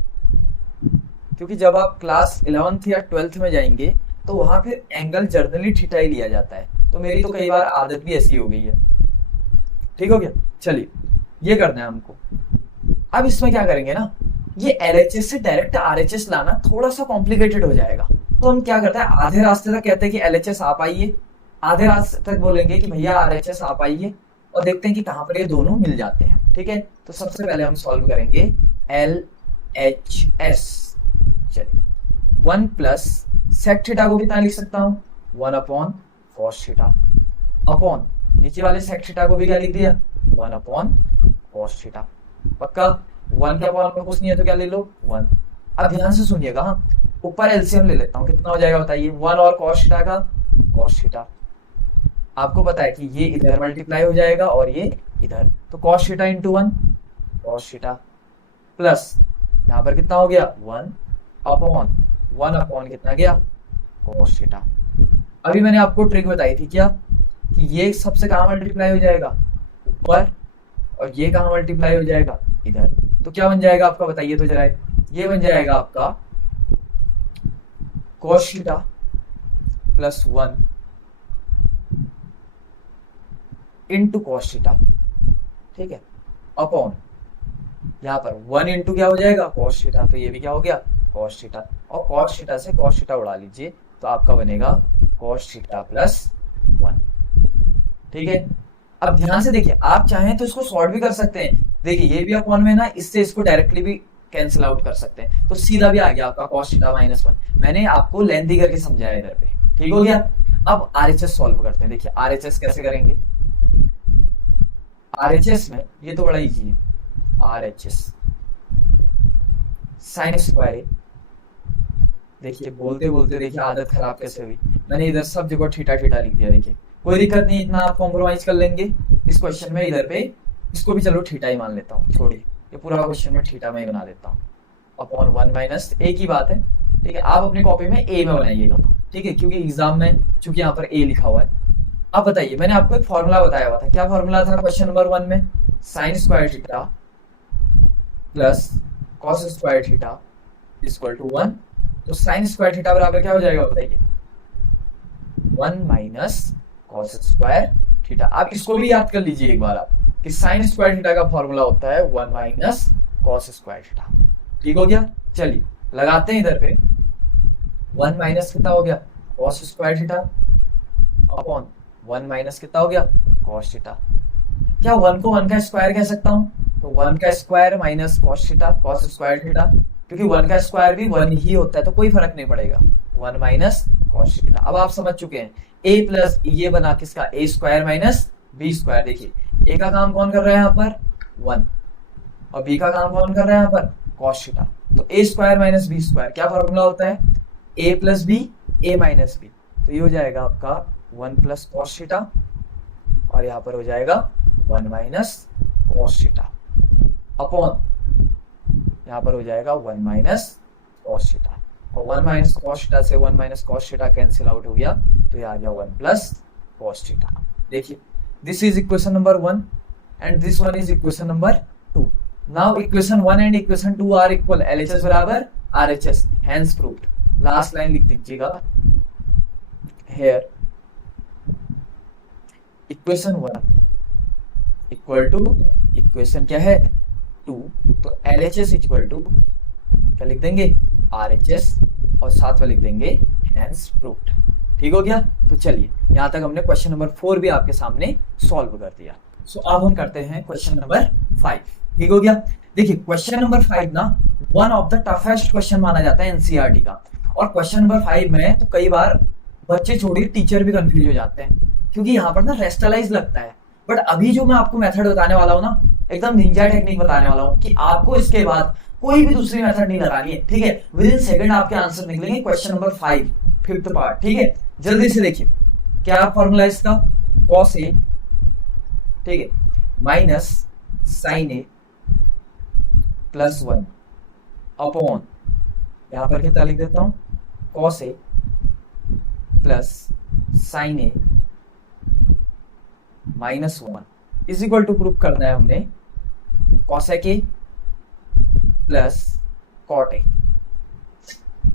क्योंकि जब आप क्लास 11th या 12th में जाएंगे तो वहां फिर एंगल जर्नली थीटा ही लिया जाता है। तो मेरी तो कई बार आदत भी ऐसी हो गई है। ठीक हो गया, चलिए ये करना है हमको। अब इसमें क्या करेंगे ना, ये LHS से डायरेक्ट RHS लाना थोड़ा सा कॉम्प्लिकेटेड हो जाएगा। तो हम क्या करते हैं, आधे रास्ते तक कहते हैं कि LHS आप आइए, आधे रास्ते तक बोलेंगे कि भैया RHS आप आइए, और देखते हैं कि कहां पर ये दोनों मिल जाते हैं। ठीक है, तो सबसे पहले हम सॉल्व करेंगे LHS। चलिए 1 प्लस सेक थीटा को कितना लिख सकता हूं, 1 अपॉन कॉस थीटा, अपॉन नीचे वाले सेक थीटा को भी क्या लिख दिया, 1 अपॉन कॉस थीटा। पक्का, 1 के अपॉन में कुछ नहीं है तो क्या ले लो, 1। अब ध्यान से सुनिएगा, ऊपर एलसीएम ले लेता हूँ, कितना हो जाएगा बताइए, 1 और कॉस थीटा का कॉस थीटा। आपको पता है कि ये इधर मल्टीप्लाई हो जाएगा और ये इधर, तो cos theta into 1 cos theta, plus यहाँ पर कितना हो गया, 1 अपॉन 1 अपॉन कितना गया, कॉस थीटा। अभी मैंने आपको ट्रिक बताई थी क्या, कि ये सबसे कहाँ मल्टीप्लाई हो जाएगा, ऊपर, और ये कहाँ मल्टीप्लाई हो जाएगा, इधर। तो क्या बन जाएगा आपका बताइए तो जरा, ये बन जाएगा आपका cos theta plus 1 into cos theta. ठीक है, अपॉन यहाँ पर 1 इंटू क्या हो जाएगा, कॉस थीटा, तो ये भी क्या हो गया, कॉस थीटा, और कॉस थीटा से कॉस थीटा उड़ा लीजिए, तो आपका बनेगा कॉस थीटा प्लस 1। ठीक है, अब ध्यान से देखिए, आप चाहें तो इसको सॉल्व भी कर सकते हैं। देखिए ये भी अपॉन में ना, इससे इसको डायरेक्टली भी कैंसिल आउट कर सकते हैं, तो सीधा भी आ गया आपका cos थीटा माइनस 1। मैंने आपको लेंथी करके समझाया इधर पे। ठीक हो गया, अब RHS सॉल्व करते हैं। देखिए RHS कैसे करेंगे, RHS में ये तो बड़ा इजी है, RHS साइन स्क्वायर ए। देखिए बोलते बोलते देखिए आदत खराब कैसे हुई, मैंने इधर सब जगह थीटा थीटा लिख दिया। देखिए कोई दिक्कत नहीं, इतना आप कॉम्प्रोमाइज कर लेंगे इस क्वेश्चन में। इधर पे इसको भी चलो थीटा ही मान लेता हूँ, छोड़िए ये पूरा क्वेश्चन में थीटा में ही बना देता हूँ, अपॉन 1 माइनस ए की बात है। ठीक है, आप अपनी कॉपी में ए में बनाइएगा। ठीक है, क्योंकि एग्जाम में चूंकि यहाँ पर ए लिखा हुआ है। अब बताइए, मैंने आपको एक फॉर्मूला बताया हुआ था, क्या फॉर्मूला था क्वेश्चन नंबर 1 में, sine square theta plus cos square theta equal to 1। तो साइन स्क्वायर थीटा बराबर क्या हो जाएगा बताइए, 1 माइनस कॉस स्क्वायर थीटा। आप इसको भी याद कर लीजिए एक बार आप, कि साइन स्क्वायर थीटा का फॉर्मूला होता है 1 माइनस कॉस स्क्वायर थीटा। ठीक हो गया, चलिए लगाते हैं इधर पे, 1 माइनस कितना हो गया, cos square theta, upon 1 minus कितना हो गया, कॉस थीटा। क्या 1 को 1 का स्क्वायर कह सकता हूँ, तो 1 का square minus cos theta, cos square theta, क्योंकि 1 का स्क्वायर भी 1 ही होता है, तो कोई फर्क नहीं पड़ेगा, 1 माइनस कॉस थीटा। अब आप समझ चुके हैं, a प्लस ये बना किसका, a square minus b square. देखिए a का काम कौन कर रहा है यहाँ पर, 1, और b का काम कौन कर रहा है यहाँ पर, कॉस थीटा। तो a square minus b square क्या फॉर्मूला होता है, a plus b a minus b। तो ये हो जाएगा आपका 1 प्लस कॉस थीटा, और यहाँ पर हो जाएगा 1 माइनस कॉस थीटा, अपॉन यहाँ पर हो जाएगा 1 माइनस कॉस थीटा, और 1 माइनस कॉस थीटा से 1 minus cos theta cancel out हो गया, तो ये आ गया 1 प्लस कॉस थीटा। देखिए this is equation number 1 and this one is equation number 2। Now equation 1 and equation 2 are equal, LHS बराबर RHS, hence proved. Last line लिख दीजिएगा here, equation 1 equal to equation क्या है 2, तो LHS इक्वल टू क्या लिख देंगे, RHS, और साथ में लिख देंगे हेंस प्रूव्ड। ठीक हो गया, तो चलिए यहाँ तक हमने क्वेश्चन नंबर 4 भी आपके सामने सॉल्व कर दिया। सो अब हम करते हैं क्वेश्चन नंबर 5। ठीक हो गया, देखिए क्वेश्चन नंबर 5 ना one of the toughest question माना जाता है NCERT का, और क्वेश्चन नंबर 5 में तो कई बार बच्चे छोड़िए टीचर भी कंफ्यूज हो जाते हैं, क्योंकि यहाँ पर ना रेस्टलाइज लगता है। बट अभी जो मैं आपको मेथड बताने वाला हूँ ना, एकदम निंजा टेक्निक बताने वाला हूँ, कि आपको इसके बाद कोई भी दूसरी मेथड नहीं लगानी है, ठीक है। विद इन सेकंड आपके आंसर निकलेंगे। क्वेश्चन नंबर 5 5th पार्ट, ठीक है। जल्दी से देखिए क्या फॉर्मूला इसका, कॉस ए, ठीक है, minus sine A plus 1 upon, यहां पर कितना लिख देता हूं, cos A plus sine A minus 1 is equal to proof करना है हमने cosec A plus cot A,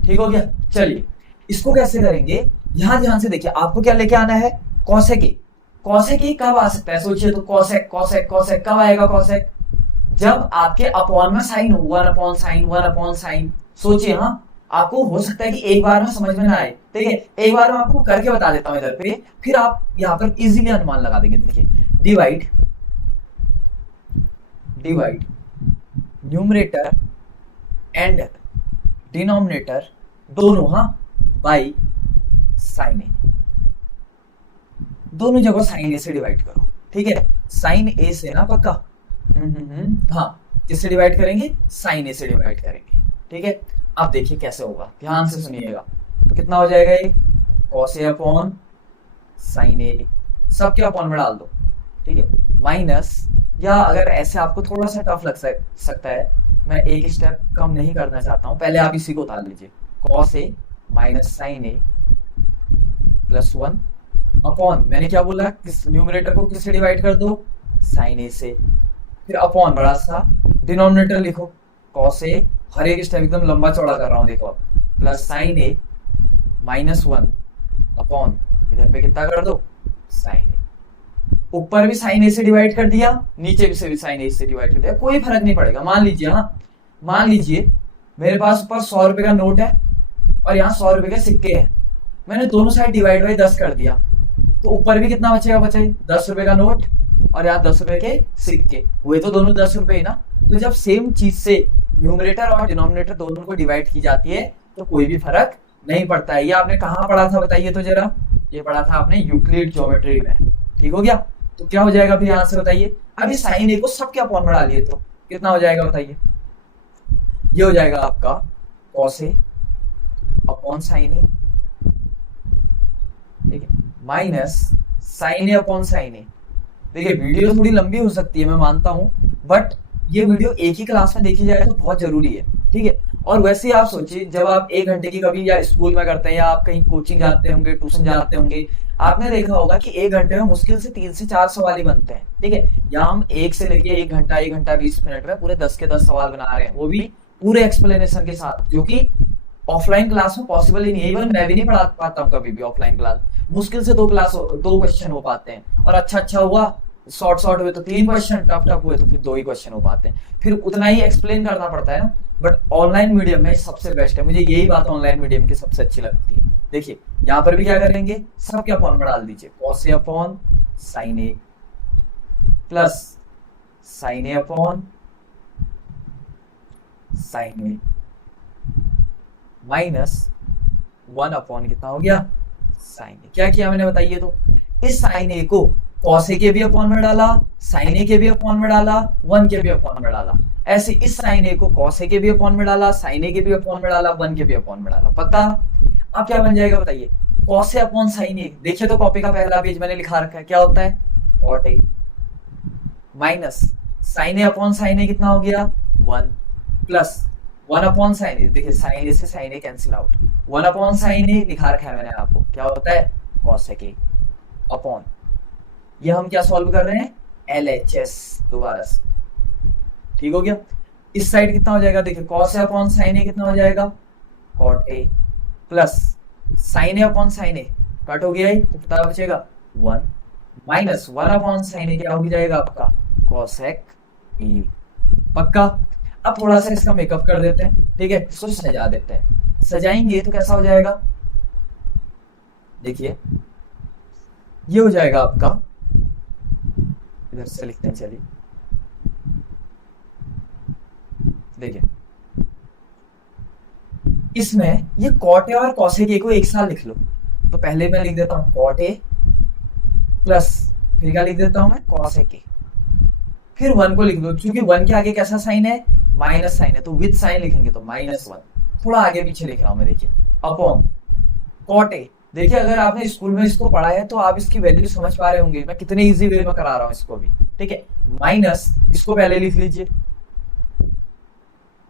ठीक हो गया। चलिए इसको कैसे करेंगे, यहां ध्यान से देखिए, आपको क्या लेके आना है, कॉसेक ए। कॉसेक ए कब आ सकता है, सोचिए तो, कॉसेक कॉसेक कॉसेक कब आएगा, कॉसेक जब आपके अपॉन में साइन हो, 1 अपॉन साइन 1 अपॉन साइन। सोचिए, हाँ आपको हो सकता है कि एक बार में समझ में ना आए, ठीक है, एक बार मैं आपको करके बता देता हूं इधर पे, फिर आप यहां पर इजीली अनुमान लगा देंगे। देखिए divide divide numerator and denominator दोनों, हाँ, बाई साइन ए, दोनों जगह साइन ए से डिवाइड करो, ठीक है। साइन ए से ना पक्का, हाँ, किससे डिवाइड करेंगे, साइन ए से डिवाइड करेंगे, ठीक है। अब देखिए कैसे होगा, ध्यान से सुनिएगा। तो कितना हो जाएगा ये, कॉस ए अपॉन साइन ए, सब के अपॉन में डाल दो, ठीक है, माइनस, या अगर ऐसे आपको थोड़ा सा टफ लग सकता है, मैं एक स्टेप कम नहीं करना चाहता हूं, पहले आप इसी को उतार लीजिए, cos A minus sine A plus 1 upon, मैंने क्या बोला, किस न्यूमरेटर को किससे डिवाइड कर दो, साइन ए से, फिर अपॉन बड़ा सा, डिनोमिनेटर लिखो कॉस ए, हर एक स्टेप एकदम लंबा चौड़ा कर रहा हूं, देखो आप, plus sine A minus 1 upon, इधर पे कितना कर दो, साइन ए, ऊपर भी साइन ए से डिवाइड कर दिया, नीचे भी से भी साइन ए से डिवाइड कर दिया, कोई फर्क नहीं पड़ेगा। मान लीजिए, हाँ मान लीजिए मेरे पास ऊपर 100 रुपए का नोट है और यहाँ 100 रुपए के सिक्के हैं, मैंने दोनों साइड डिवाइड बाई 10 कर दिया, तो ऊपर भी कितना बचेगा, 10 रुपए का नोट और यहाँ 10 रुपए के सिक्के, हुए तो दोनों 10 रुपए ही ना। तो जब सेम चीज से न्यूमरेटर और डिनोमिनेटर दोनों को डिवाइड की जाती है तो कोई भी फर्क नहीं पड़ता है। ये आपने कहाँ पढ़ा था बताइए तो जरा, ये पढ़ा था आपने यूक्लिड ज्योमेट्री में, ठीक हो गया। तो क्या हो जाएगा फिर आंसर बताइए, अभी साइन ए को सबके अपॉन में डालिए तो कितना हो जाएगा बताइए, ये हो जाएगा आपका कॉस ए अपॉन साइन ए, ठीक है, minus sine A upon sine A. देखिए वीडियो थोड़ी लंबी हो सकती है, मैं मानता हूं, बट ये वीडियो एक ही क्लास में देखी जाए तो बहुत जरूरी है, ठीक है। और वैसे ही आप सोचिए, जब आप 1 घंटे की कभी या स्कूल में करते हैं या आप कहीं कोचिंग जाते होंगे, ट्यूशन जाते होंगे, आपने देखा होगा कि 1 घंटे में मुश्किल से 3 से 4 सवाल ही बनते हैं, ठीक है। यहाँ हम 1 से लेके 1 घंटा 20 मिनट में पूरे 10 के 10 सवाल बना रहे हैं, वो भी पूरे एक्सप्लेनेशन के साथ, जो कि ऑफलाइन क्लास में पॉसिबल ही नहीं है। इवन मैं भी नहीं पढ़ा पाता हूँ कभी भी ऑफलाइन क्लास, मुश्किल से 2 क्वेश्चन हो पाते हैं, और अच्छा हुआ शॉर्ट हुए तो 3 क्वेश्चन, टफ हुए तो फिर 2 ही क्वेश्चन हो पाते हैं, फिर उतना ही एक्सप्लेन करना पड़ता है ना। बट ऑनलाइन मीडियम में सबसे बेस्ट है, मुझे यही बात ऑनलाइन मीडियम की सबसे अच्छी लगती है। देखिए यहाँ पर भी क्या करेंगे, सबके अपॉन में डाल दीजिए, cos A upon sine A plus sine A upon sine A minus 1 upon कितना हो गया, साइन ए। क्या किया मैंने बताइए तो, इस साइन ए को कॉस ए के भी अपॉन में डाला, साइन ए के भी अपॉन में डाला, 1 के भी अपॉन में डाला, ऐसे इस साइन ए को कॉस ए के भी अपॉन में डाला, साइन ए के भी अपॉन में डाला, 1 के भी अपॉन में डाला, पक्का। अब क्या बन जाएगा बताइए, cos A upon sine A, देखिए तो कॉपी का पहला पेज मैंने लिखा रखा है, क्या होता है, कॉट ए, माइनस साइन ए अपॉन साइन ए कितना हो गया, 1 प्लस 1 अपॉन साइन ए, देखिए साइन ए से साइन ए कैंसिल आउट, 1 अपॉन साइन ए लिखा रखा है मैंने आपको, क्या होता है, कॉसेक ए अपॉन, ये हम क्या सॉल्व कर रहे हैं, LHS दोबारा से, ठीक हो गया। इस साइड कितना हो जाएगा, देखिए कॉस ए अपॉन साइन ए कितना हो जाएगा, cot A plus sine A upon sine A cut हो गया, तो कितना बचेगा 1 माइनस 1 अपॉन साइन ए क्या हो जाएगा आपका, कॉसेक ए, पक्का। अब थोड़ा सा इसका मेकअप कर देते हैं, ठीक है, इसको सजा देते हैं, सजाएंगे तो कैसा हो जाएगा, देखिए ये हो जाएगा आपका, इधर से लिखते हैं, चलिए देखिए, इसमें ये कॉट ए और कॉसेक ए को एक साथ लिख लो, तो पहले मैं लिख देता हूं कॉट ए प्लस फिर क्या लिख देता हूं मैं, कॉसेक ए, फिर 1 को लिख दो, क्योंकि 1 के आगे कैसा साइन है, माइनस साइन है तो विद साइन लिखेंगे तो -1। थोड़ा आगे पीछे लिख रहा हूं मैं, देखिए अपॉन कॉट ए। देखिए अगर आपने स्कूल में इसको पढ़ा है तो आप इसकी वैल्यू समझ पा रहे होंगे, मैं कितने इजी वे में करा रहा हूं इसको भी, ठीक है। माइनस इसको पहले लिख लीजिए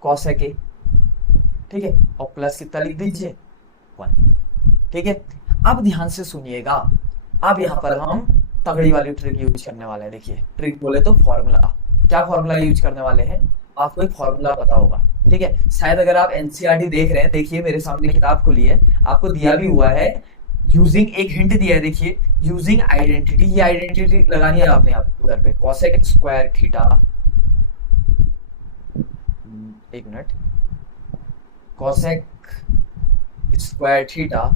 कॉसेक ए, ठीक है, और प्लस कितना लिख दीजिए 1, ठीक है। अब ध्यान से सुनिएगा, अब यहाँ पर हम तगड़ी वाली ट्रिक यूज करने वाले हैं। देखिए ट्रिक बोले तो फॉर्मूला, क्या फॉर्मूला यूज करने वाले हैं, आपको एक फॉर्मूला पता होगा, ठीक है। शायद अगर आप एनसीईआरटी देख रहे हैं, देखिए मेरे सामने किताब खुली है, आपको दिया भी हुआ है यूजिंग, एक हिंट दिया है, देखिए यूजिंग आइडेंटिटी। ये आइडेंटिटी लगानी है आपने उधर पे, कॉसेक स्क्वायर थीटा, एक minute, cosec square theta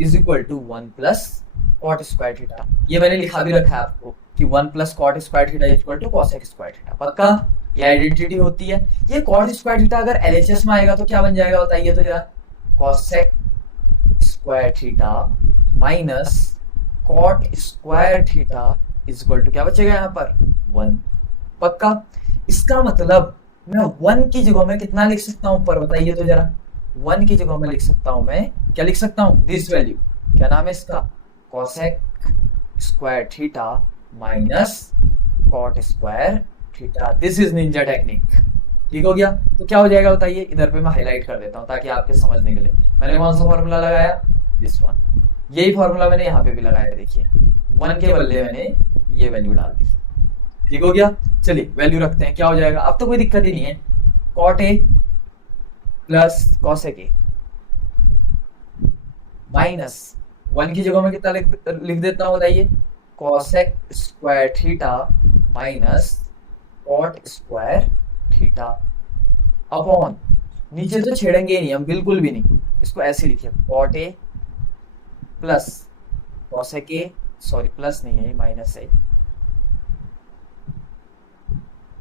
is equal to 1 plus cot square theta. ये मैंने लिखा भी रखा है आपको कि 1 plus cot square theta is equal to cosec square theta, पक्का। ये आइडेंटिटी होती है। ये कॉट स्क्वायर थीटा अगर एलएचएस में आएगा तो क्या बन जाएगा बताइए तो जरा, cosec square theta minus cot square theta is equal to क्या बचेगा यहाँ पर 1, पक्का। इसका मतलब मैं 1 की जगह में कितना लिख सकता हूं ऊपर बताइए तो जरा, 1 की जगह में लिख सकता हूं मैं, क्या लिख सकता हूं, दिस वैल्यू, क्या नाम है इसका, cosec square theta minus cot square theta. This is ninja technique, ठीक हो गया। तो क्या हो जाएगा बताइए, इधर पे मैं हाईलाइट कर देता हूं ताकि आपके समझने के लिए। मैंने कौन सा फॉर्मूला लगाया, दिस वन, यही फॉर्मूला मैंने यहाँ पे भी लगाया, देखिए 1 के बदले मैंने ये वैल्यू डाल दी, ठीक हो गया। चलिए वैल्यू रखते हैं, क्या हो जाएगा, अब तो कोई दिक्कत ही नहीं है। कॉट ए प्लस कॉसेक ए माइनस 1 की जगह में कितना लिख देता हूं बताइए, cosec square theta minus cot square theta upon, नीचे तो छेड़ेंगे ही नहीं हम, बिल्कुल भी नहीं, इसको ऐसे लिखिए, cot A plus cosec A, sorry plus नहीं है माइनस है,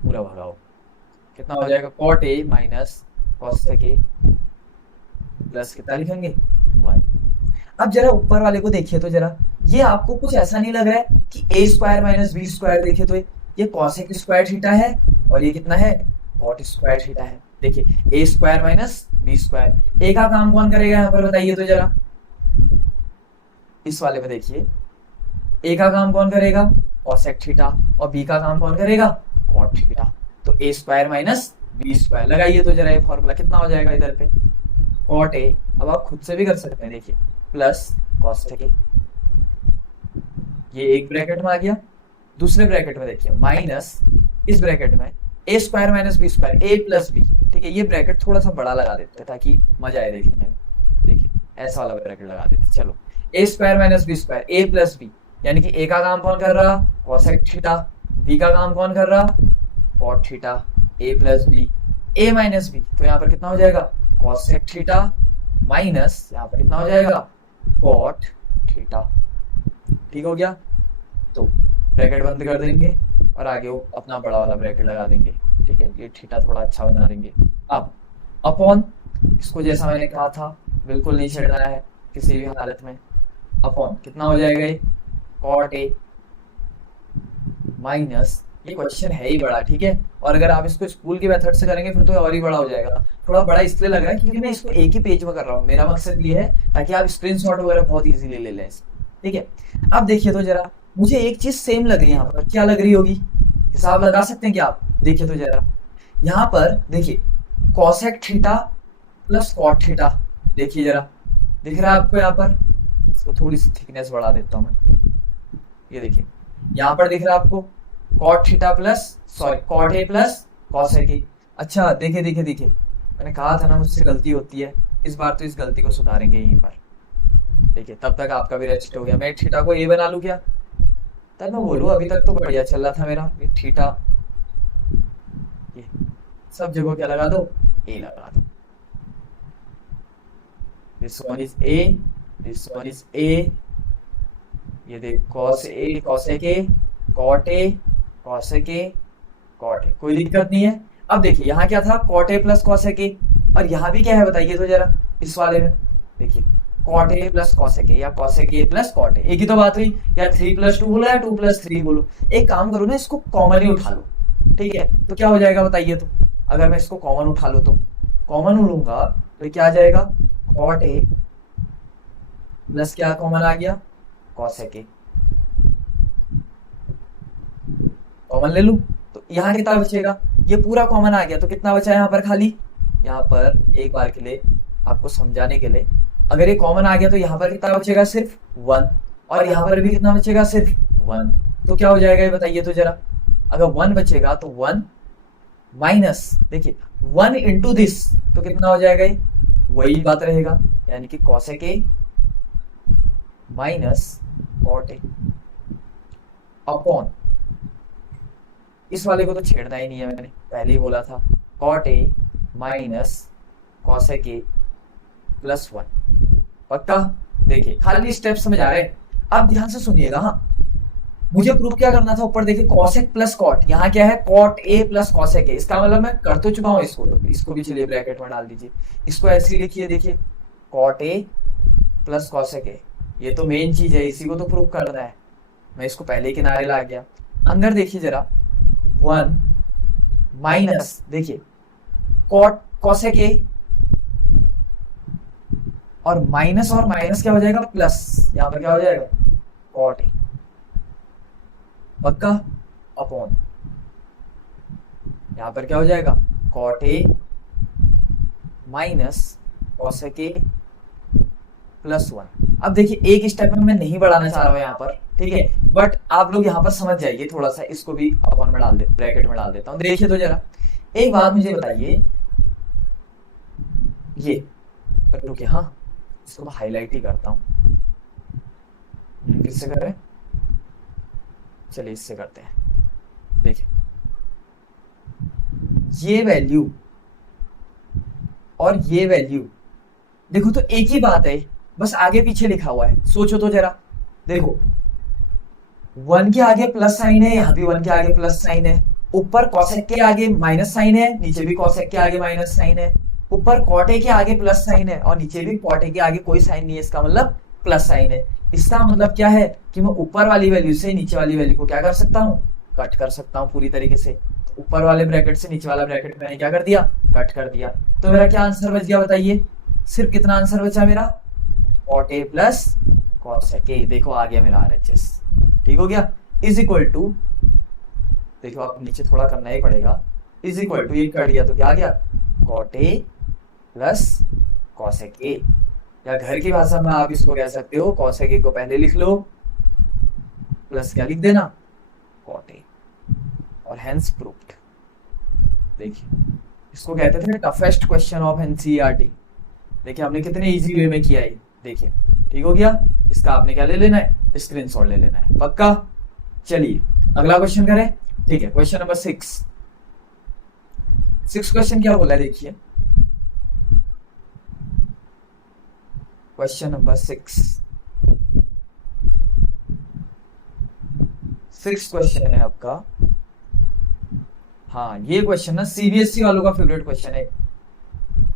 पूरा भगाओ, कितना हो जाएगा, कॉट ए माइनस कॉसेक ए प्लस कितना लिखेंगे 1। अब जरा ऊपर वाले को देखिए तो जरा, ये आपको कुछ ऐसा नहीं लग रहा है कि ए स्क्वायर माइनस बी स्क्वायर, देखिए तो ये कॉसेक स्क्वायर थीटा है और ये कितना है, कॉट स्क्वायर थीटा है। देखिए a square minus B square, ए का काम कौन करेगा यहाँ पर बताइए तो जरा, इस वाले में देखिए ए का काम कौन करेगा, कॉसेक थीटा, और बी का काम कौन करेगा, कॉट थीटा। तो a square minus B square लगाइए तो जरा, ये फॉर्मूला कितना हो जाएगा इधर पे, कॉट ए, अब आप खुद से भी कर सकते हैं, देखिए प्लस कॉसेक ए, ये एक ब्रैकेट में आ गया, दूसरे ब्रैकेट में देखिए माइनस, इस ब्रैकेट में ए स्क्वायर माइनस बी स्क्वायर, ए प्लस बी, ठीक है। ये ब्रैकेट थोड़ा सा बड़ा लगा देते हैं ताकि मजा आए देखने में, देखिए ऐसा वाला ब्रैकेट लगा देते। चलो ए स्क्वायर माइनस बी स्क्वायर, ए प्लस बी, यानी कि ए का काम कौन कर रहा, कॉसेक थीटा, बी का काम कौन कर रहा, cot theta, A plus B, A minus B, तो यहाँ पर कितना हो जाएगा, कॉसेक थीटा माइनस यहाँ पर कितना हो जाएगा, कॉट थीटा, ठीक हो गया। तो ब्रैकेट बंद कर देंगे और आगे वो अपना बड़ा वाला ब्रैकेट लगा देंगे, ठीक है, ये थीटा थोड़ा अच्छा बना देंगे। अब अपॉन, इसको जैसा मैंने कहा था बिल्कुल नहीं छेड़ना है किसी भी हालत में, अपॉन कितना हो जाएगा ये, कॉट ए माइनस, ये क्वेश्चन है ही बड़ा, ठीक है, और अगर आप इसको स्कूल के मेथड से करेंगे फिर तो और ही बड़ा हो जाएगा। थोड़ा बड़ा इसलिए लग रहा है क्योंकि मैं इसको एक ही पेज में कर रहा हूँ, मेरा मकसद ये है ताकि आप स्क्रीनशॉट वगैरह बहुत इजीली ले लें, ठीक है। अब देखिए तो जरा, मुझे एक चीज सेम लग रही है यहाँ पर, क्या लग रही होगी, हिसाब लगा सकते हैं क्या आप, देखिए तो जरा, यहाँ पर देखिए cosec theta plus cot theta, देखिए जरा, दिख रहा है आपको यहाँ पर, इसको थोड़ी सी थिकनेस बढ़ा देता हूँ मैं, ये देखिए यहाँ पर दिख रहा है आपको, cot theta plus, sorry cot A plus cosec A. अच्छा देखिए देखिए देखिए, मैंने कहा था ना मुझसे गलती होती है, इस बार तो इस गलती को सुधारेंगे यहीं पर, देखिए तब तक आपका भी रेस्ट हो गया। मैं थीटा को ए बना लूं क्या, तब मैं बोलूं अभी तक तो बढ़िया चल रहा था मेरा, ये थीटा, ये सब जगह क्या लगा दो, ए लगा दो, this one is A, this one is A, ये देख cos A cosec A, cot A cosec A, cot A, कोई दिक्कत नहीं है। अब देखिए यहाँ क्या था, cot A plus cosec A, और यहाँ भी क्या है बताइए तो जरा, इस वाले में देखिए कॉट ए प्लस कॉसेक ए या cosec A plus cot a, एक ही तो बात हुई, या 3+2 बोलो या 2+3 बोलो, एक काम करो ना, इसको कॉमन ही उठा लो, ठीक है, तो क्या हो जाएगा बताइए तो, अगर मैं इसको कॉमन उठा लूँ तो कॉमन लूंगा तो क्या आ जाएगा, कॉट ए प्लस क्या कॉमन आ गया, कॉसेक ए। कॉमन ले लूं तो यहाँ कितना बचेगा, ये पूरा कॉमन आ गया तो कितना बचा यहाँ पर खाली, यहाँ पर एक बार के लिए आपको समझाने के लिए, अगर ये कॉमन आ गया तो यहाँ पर कितना बचेगा, सिर्फ 1, और यहाँ पर भी कितना बचेगा, सिर्फ 1। तो क्या हो जाएगा ये बताइए तो जरा, अगर 1 बचेगा तो 1 माइनस, देखिए 1 इंटू दिस तो कितना हो जाएगा, ये वही बात रहेगा, यानी कि cosec A minus cot A upon, इस वाले को तो छेड़ना ही नहीं है, मैंने पहले ही बोला था, कॉट ए माइनस कॉसेक ए प्लस 1। पक्का, देखिए खाली स्टेप समझ आ रहे हैं। अब ध्यान से सुनिएगा, हाँ मुझे प्रूफ क्या करना था, ऊपर देखिए कॉसेक प्लस कॉट, यहाँ क्या है cot A plus cosec A, इसका मतलब मैं कर तो चुका हूँ इसको, तो इसको भी चलिए ब्रैकेट में डाल दीजिए, इसको ऐसे ही लिखिए, देखिए cot A plus cosec A, ये तो मेन चीज है, इसी को तो प्रूफ करना है। मैं इसको पहले किनारे ला गया, अंदर देखिए जरा, 1 माइनस, देखिए कॉट कॉसेक ए, और माइनस क्या हो जाएगा, प्लस, यहां पर क्या हो जाएगा, कॉट ए। पक्का, अपॉन, यहां पर क्या हो जाएगा, कॉट ए माइनस कॉसेक ए प्लस 1। अब देखिए एक स्टेप में मैं नहीं बढ़ाना चाह रहा हूं यहाँ पर, ठीक है, बट आप लोग यहाँ पर समझ जाइए थोड़ा सा, इसको भी अपन में डाल दे, ब्रैकेट में डाल देता हूँ। देखिए तो जरा एक बात मुझे बताइए, ये रुकिए, हाँ इसको मैं हाईलाइट ही करता हूँ, किससे करें, चलिए इससे करते हैं। देखिए ये वैल्यू और ये वैल्यू, देखो तो एक ही बात है, बस आगे पीछे लिखा हुआ है, सोचो तो जरा, देखो 1 के आगे प्लस साइन है, यहाँ भी 1 के आगे प्लस साइन है, ऊपर कॉसेक के आगे माइनस साइन है, नीचे भी कॉसेक के आगे माइनस साइन है, ऊपर कॉट ए के आगे प्लस साइन है और नीचे भी कॉट ए के आगे कोई साइन नहीं है, इसका मतलब प्लस साइन है। इसका मतलब क्या है कि मैं ऊपर वाली वैल्यू से नीचे वाली वैल्यू को क्या कर सकता हूँ, कट कर सकता हूँ पूरी तरीके से। ऊपर वाले ब्रैकेट से नीचे वाला ब्रैकेट मैंने क्या कर दिया, कट कर दिया। तो मेरा क्या आंसर बच गया बताइए, सिर्फ कितना आंसर बचा मेरा, cot A plus cosec A, देखो आ गया मेरा आरएचएस, ठीक हो गया, इज इक्वल टू, देखो आप नीचे थोड़ा करना ही पड़ेगा, इज इक्वल टू, ये कर दिया तो क्या आ गया, कॉट ए प्लस कॉसेक ए, या घर की भाषा में आप इसको कह सकते हो, कॉसेक ए को पहले लिख लो, प्लस क्या लिख देना, कॉट ए, और हेंस प्रूव्ड। देखिए इसको कहते थे टफेस्ट क्वेश्चन ऑफ एनसीईआरटी, देखिए हमने कितने इजी वे में किया है, देखिए ठीक हो गया। इसका आपने क्या ले लेना है, स्क्रीनशॉट ले लेना है, पक्का। चलिए अगला क्वेश्चन करें, ठीक है, क्वेश्चन नंबर 6 क्वेश्चन क्या बोला है, देखिए क्वेश्चन नंबर 6 क्वेश्चन है आपका, हाँ ये क्वेश्चन ना सीबीएसई वालों का फेवरेट क्वेश्चन है,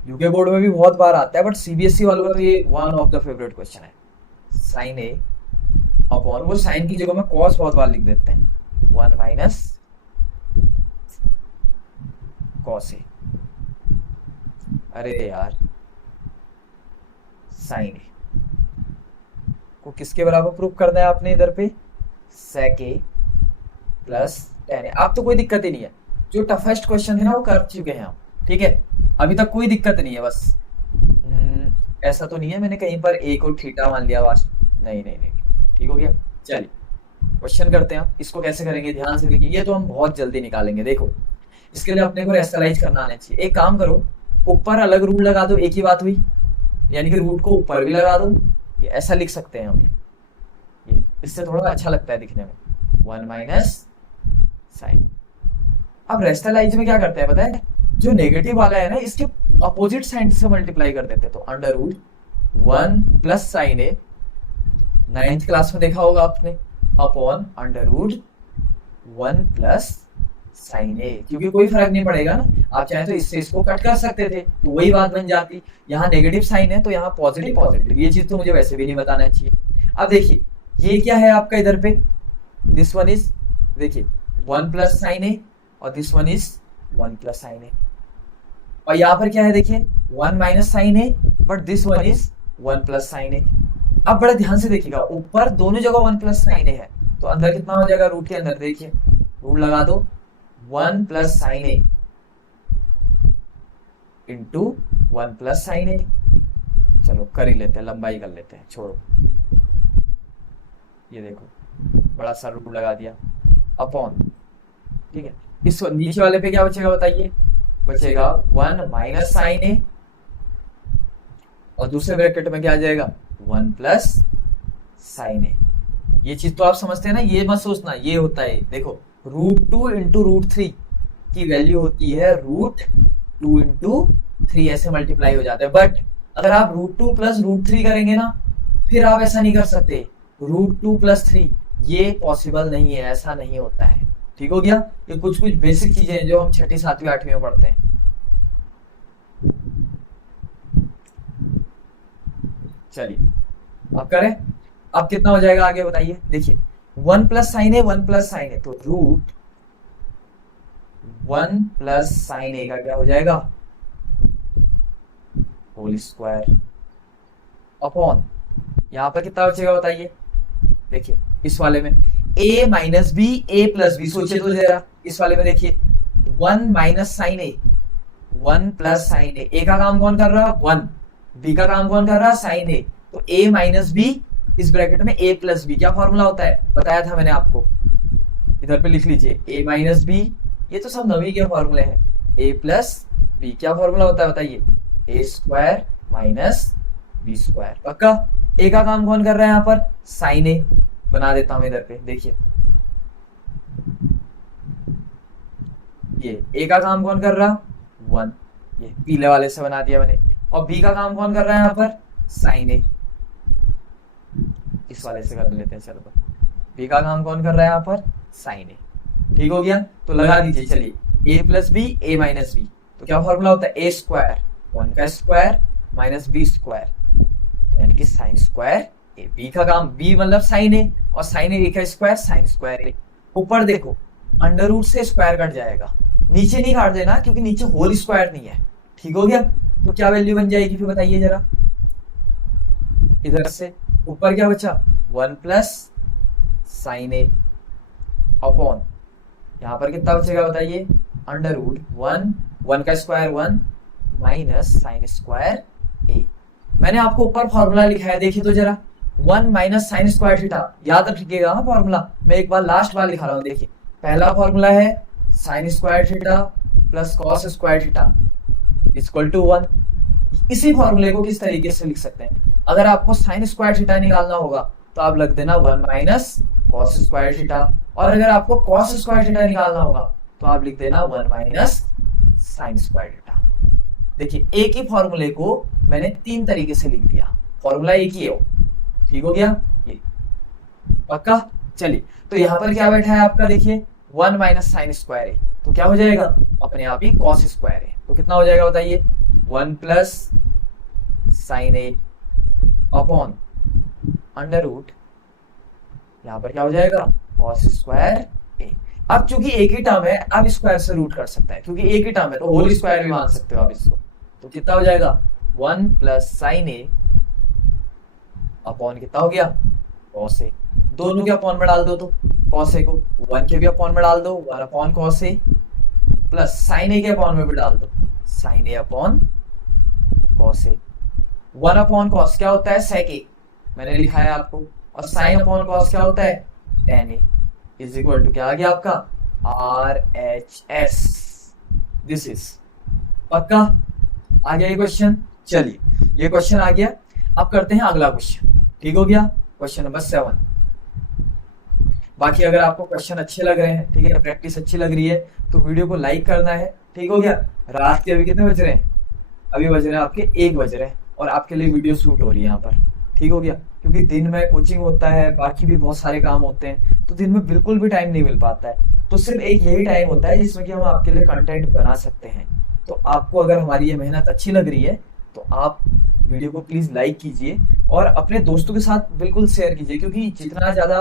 यूके बोर्ड में भी बहुत बार आता है, बट सीबीएसई वालों का तो ये one of the favourite question है। साइन ए अपॉन, वो साइन की जगह में कॉस बहुत बार लिख देते हैं, 1 माइनस कॉस ए, अरे यार साइन ए को किसके बराबर प्रूफ करना है आपने, इधर पे सेक ए प्लस टेन ए। आप तो कोई दिक्कत ही नहीं है, जो टफेस्ट क्वेश्चन है ना वो कर चुके हैं हम, ठीक है, अभी तक कोई दिक्कत नहीं है। बस ऐसा तो नहीं है मैंने कहीं पर ए को थीटा मान लिया, बस नहीं नहीं नहीं, ठीक हो गया। चलिए क्वेश्चन करते हैं, इसको कैसे करेंगे ध्यान से देखिए, ये तो हम बहुत जल्दी निकालेंगे। देखो इसके लिए अपने को रेशनलाइज करना आना चाहिए। एक काम करो, ऊपर अलग रूट लगा दो, एक ही बात हुई, यानी कि रूट को ऊपर भी लगा दो, ये ऐसा लिख सकते हैं हम, ये इससे थोड़ा अच्छा लगता है दिखने में, 1 माइनस साइन। अब रेशनलाइज में क्या करते हैं पता है, जो नेगेटिव वाला है ना इसके अपोजिट साइन से मल्टीप्लाई कर देते, तो under root 1 plus sine a, 9th class में देखा होगा आपने, upon under root 1 plus sine a, क्योंकि कोई फर्क नहीं पड़ेगा ना, आप चाहे तो इससे इसको कट कर सकते थे, तो वही बात बन जाती। यहाँ नेगेटिव साइन है तो यहाँ पॉजिटिव पॉजिटिव, ये चीज तो मुझे वैसे भी नहीं बताना चाहिए। अब देखिए ये क्या है आपका इधर पे, दिस वन इज, देखिए 1 प्लस साइन ए और this one is 1 plus sine a, और यहाँ पर क्या है देखिए 1 minus sine a, but this one is 1 plus sine a. अब बड़ा ध्यान से देखिएगा, ऊपर दोनों जगह 1 प्लस साइन ए है, तो अंदर कितना हो जाएगा, रूट के अंदर देखिए रूट लगा दो 1 प्लस साइन ए इंटू 1 प्लस साइन ए। चलो कर ही लेते हैं, लंबाई कर लेते हैं, छोड़ो। ये देखो बड़ा सा रूट लगा दिया अपॉन, ठीक है। इस नीचे वाले पे क्या बचेगा बताइए, बचेगा 1 माइनस साइन ए, और दूसरे ब्रैकेट में क्या आ जाएगा 1 प्लस साइन ए। ये चीज तो आप समझते हैं ना, ये मत सोचना ये होता है, देखो √2 इंटू √3 की वैल्यू होती है √2 इंटू 3, ऐसे मल्टीप्लाई हो जाता है। बट अगर आप √2 प्लस √3 करेंगे ना, फिर आप ऐसा नहीं कर सकते, √2 प्लस 3 ये पॉसिबल नहीं है, ऐसा नहीं होता है। ठीक हो गया, ये कुछ कुछ बेसिक चीजें हैं जो हम 6ठी 7वीं 8वीं में पढ़ते हैं। चलिए अब करें, अब कितना हो जाएगा आगे बताइए। देखिए 1 plus sine A 1 plus sine ए, तो √1 प्लस साइन ए का क्या हो जाएगा, होल स्क्वायर अपॉन, यहां पर कितना बचेगा बताइए। देखिए इस वाले में a minus B A plus B, सोचिए तो जरा इस वाले में देखिए 1 minus sine A 1 plus sine A का काम कौन कर रहा है 1, b का काम कौन कर रहा है साइन ए, तो a माइनस बी इस ब्रैकेट में a प्लस बी, क्या फॉर्मूला होता है बताया था मैंने आपको, इधर पे लिख लीजिए a माइनस बी, ये तो सब नवी के फॉर्मूले हैं, a प्लस बी क्या फॉर्मूला होता है बताइए, a square minus B square. पक्का, a का काम कौन कर रहा है यहाँ पर साइन ए, बना देता हूं इधर पे देखिए, ये a का काम कौन कर रहा 1, ये पीले वाले से बना दिया मैंने, और b का काम कौन कर रहा है यहाँ पर साइन ए, इस वाले से कर लेते हैं। चलो b का काम कौन कर रहा है यहाँ पर साइन ए, ठीक हो गया, तो लगा दीजिए। चलिए a plus B A minus B, तो क्या फॉर्मूला होता है a स्क्वायर 1 का स्क्वायर माइनस बी स्क्वायर, यानी कि साइन स्क्वायर ए। बी का काम, बी मतलब साइन ए, और साइन ए का स्क्वायर साइन स्क्वायर ए। ऊपर देखो अंडर रूट से स्क्वायर कट जाएगा, नीचे नहीं काट देना क्योंकि नीचे होल स्क्वायर नहीं है। ठीक हो गया, तो क्या वैल्यू बन जाएगी फिर बताइए जरा, इधर से ऊपर क्या बचा 1 प्लस साइन ए अपॉन, यहां पर कितना बचेगा बताइए अंडर रूट 1 का स्क्वायर 1 माइनस साइन स्क्वायर ए। मैंने आपको ऊपर फॉर्मूला लिखा है, देखिए तो जरा 1 माइनस साइन स्क्वायर थीटा, याद रखिएगा फॉर्मूला, मैं एक बार लास्ट बार लिखा रहा हूँ। देखिए पहला फॉर्मूला है sine square theta plus cos square theta equal to 1। इसी फॉर्मूले को किस तरीके से लिख सकते हैं, अगर आपको साइन स्क्वायर थीटा निकालना होगा तो आप लिख देना 1 माइनस कॉस स्क्वायर थीटा, और अगर आपको कॉस स्क्वायर थीटा निकालना होगा तो आप लिख देना 1 माइनस साइन स्क्वायर थीटा। देखिए एक ही फॉर्मूले को मैंने 3 तरीके से लिख दिया, फॉर्मूला एक ही है वो। ठीक हो गया ये, पक्का। चलिए तो यहाँ पर क्या बैठा है आपका, देखिए 1 माइनस साइन स्क्वायर है, तो क्या हो जाएगा अपने आप ही कॉस स्क्वायर है, तो कितना हो जाएगा बताइए 1 प्लस साइन ए अपॉन अंडर रूट, यहाँ पर क्या हो जाएगा कॉस स्क्वायर ए। अब चूंकि एक ही टर्म है, अब स्क्वायर से रूट कर सकता है, क्योंकि एक ही टर्म है तो होल स्क्वायर भी मान सकते हो आप इसको, तो कितना हो जाएगा 1 प्लस साइन ए अपॉन कितना हो गया कॉस ए, दोनों के अपॉन में डाल दो, तो कॉस ए को 1 के भी अपॉन में डाल दो 1 upon cos A, plus sine ए के अपॉन में भी डाल दो साइन ए अपॉन कॉस ए। 1 अपॉन कॉस क्या होता है सेक ए, मैंने लिखा है आपको, और साइन अपॉन कॉस क्या होता है tan A, is equal to क्या आ गया आपका R H S. This is, पक्का आ गया ये क्वेश्चन। चलिए ये क्वेश्चन आ गया, अब करते हैं अगला क्वेश्चन। ठीक हो गया, क्वेश्चन नंबर 7। बाकी अगर आपको क्वेश्चन अच्छे लग रहे हैं, ठीक है, प्रैक्टिस अच्छी लग रही है, तो वीडियो को लाइक करना है। ठीक हो गया, रात के अभी कितने बज रहे हैं, अभी बज रहे हैं आपके 1 बज रहे हैं, और आपके लिए वीडियो शूट हो रही है यहाँ पर। ठीक हो गया, क्योंकि दिन में कोचिंग होता है, बाकी भी बहुत सारे काम होते हैं, तो दिन में बिल्कुल भी टाइम नहीं मिल पाता है, तो सिर्फ एक यही टाइम होता है जिसमें कि हम आपके लिए कंटेंट बना सकते हैं। तो आपको अगर हमारी ये मेहनत अच्छी लग रही है तो आप वीडियो को प्लीज लाइक कीजिए और अपने दोस्तों के साथ बिल्कुल शेयर कीजिए, क्योंकि जितना ज्यादा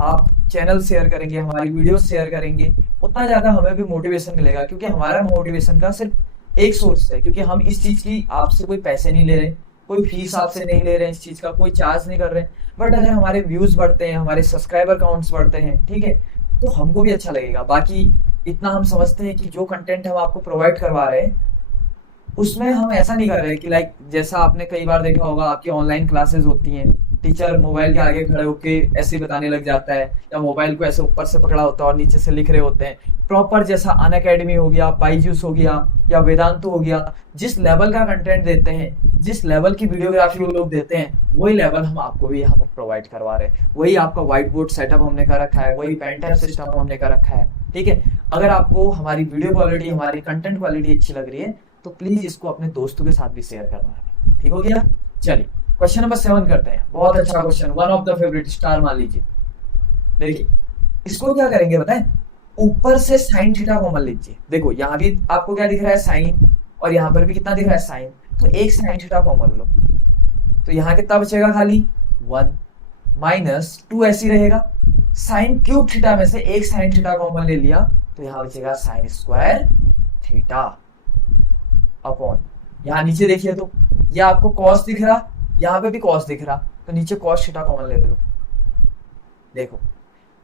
आप चैनल शेयर करेंगे, हमारी वीडियो शेयर करेंगे, उतना ज्यादा हमें भी मोटिवेशन मिलेगा, क्योंकि हमारा मोटिवेशन का सिर्फ एक सोर्स से, क्योंकि हम इस चीज की आपसे कोई पैसे नहीं ले रहे, कोई फीस आपसे नहीं ले रहे हैं, इस चीज का कोई चार्ज नहीं कर रहे हैं। बट अगर हमारे व्यूज बढ़ते हैं, हमारे सब्सक्राइबर काउंट्स बढ़ते हैं, ठीक है, तो हमको भी अच्छा लगेगा। बाकी इतना हम समझते हैं कि जो कंटेंट हम आपको प्रोवाइड करवा रहे हैं उसमें हम ऐसा नहीं कर रहे कि लाइक जैसा आपने कई बार देखा होगा, आपकी ऑनलाइन क्लासेस होती हैं, टीचर मोबाइल के आगे खड़े होके ऐसे बताने लग जाता है, या मोबाइल को ऐसे ऊपर से पकड़ा होता है और नीचे से लिख रहे होते हैं। प्रॉपर जैसा अनअकैडमी हो गया, बाईजूस हो गया, या वेदांतु हो गया, जिस लेवल का कंटेंट देते हैं, जिस लेवल की वीडियोग्राफी वो लोग देते हैं, वही लेवल हम आपको भी यहाँ पर प्रोवाइड करवा रहे हैं। वही आपका व्हाइट बोर्ड सेटअप हमने कर रखा है, वही पेन टैब सिस्टम हमने कर रखा है, ठीक है। अगर आपको हमारी वीडियो क्वालिटी, हमारी कंटेंट क्वालिटी अच्छी लग रही है तो प्लीज इसको अपने दोस्तों के साथ भी शेयर करना है, ठीक हो गया। चलिए क्वेश्चन नंबर 7 करते हैं। बहुत अच्छा question, one of the favourite, star मान लीजिए। देखिए इसको क्या करेंगे बताएं, ऊपर से साइन थीटा कॉमन लीजिए। देखो यहाँ भी आपको क्या दिख रहा है, साइन, और यहाँ पर भी कितना दिख रहा है, साइन, तो एक साइन थीटा कॉमन लो, तो यहाँ कितना बचेगा, खाली 1 माइनस 2 ऐसी रहेगा। साइन क्यूब थीटा में से एक साइन थीटा कॉमन ले लिया, तो यहाँ बचेगा साइन स्क्वायर थीटा अपॉन, यहाँ नीचे देखिए तो ये आपको कॉस दिख रहा, यहाँ पे भी कॉस दिख रहा, तो नीचे कॉस थीटा कॉमन ले लो। देखो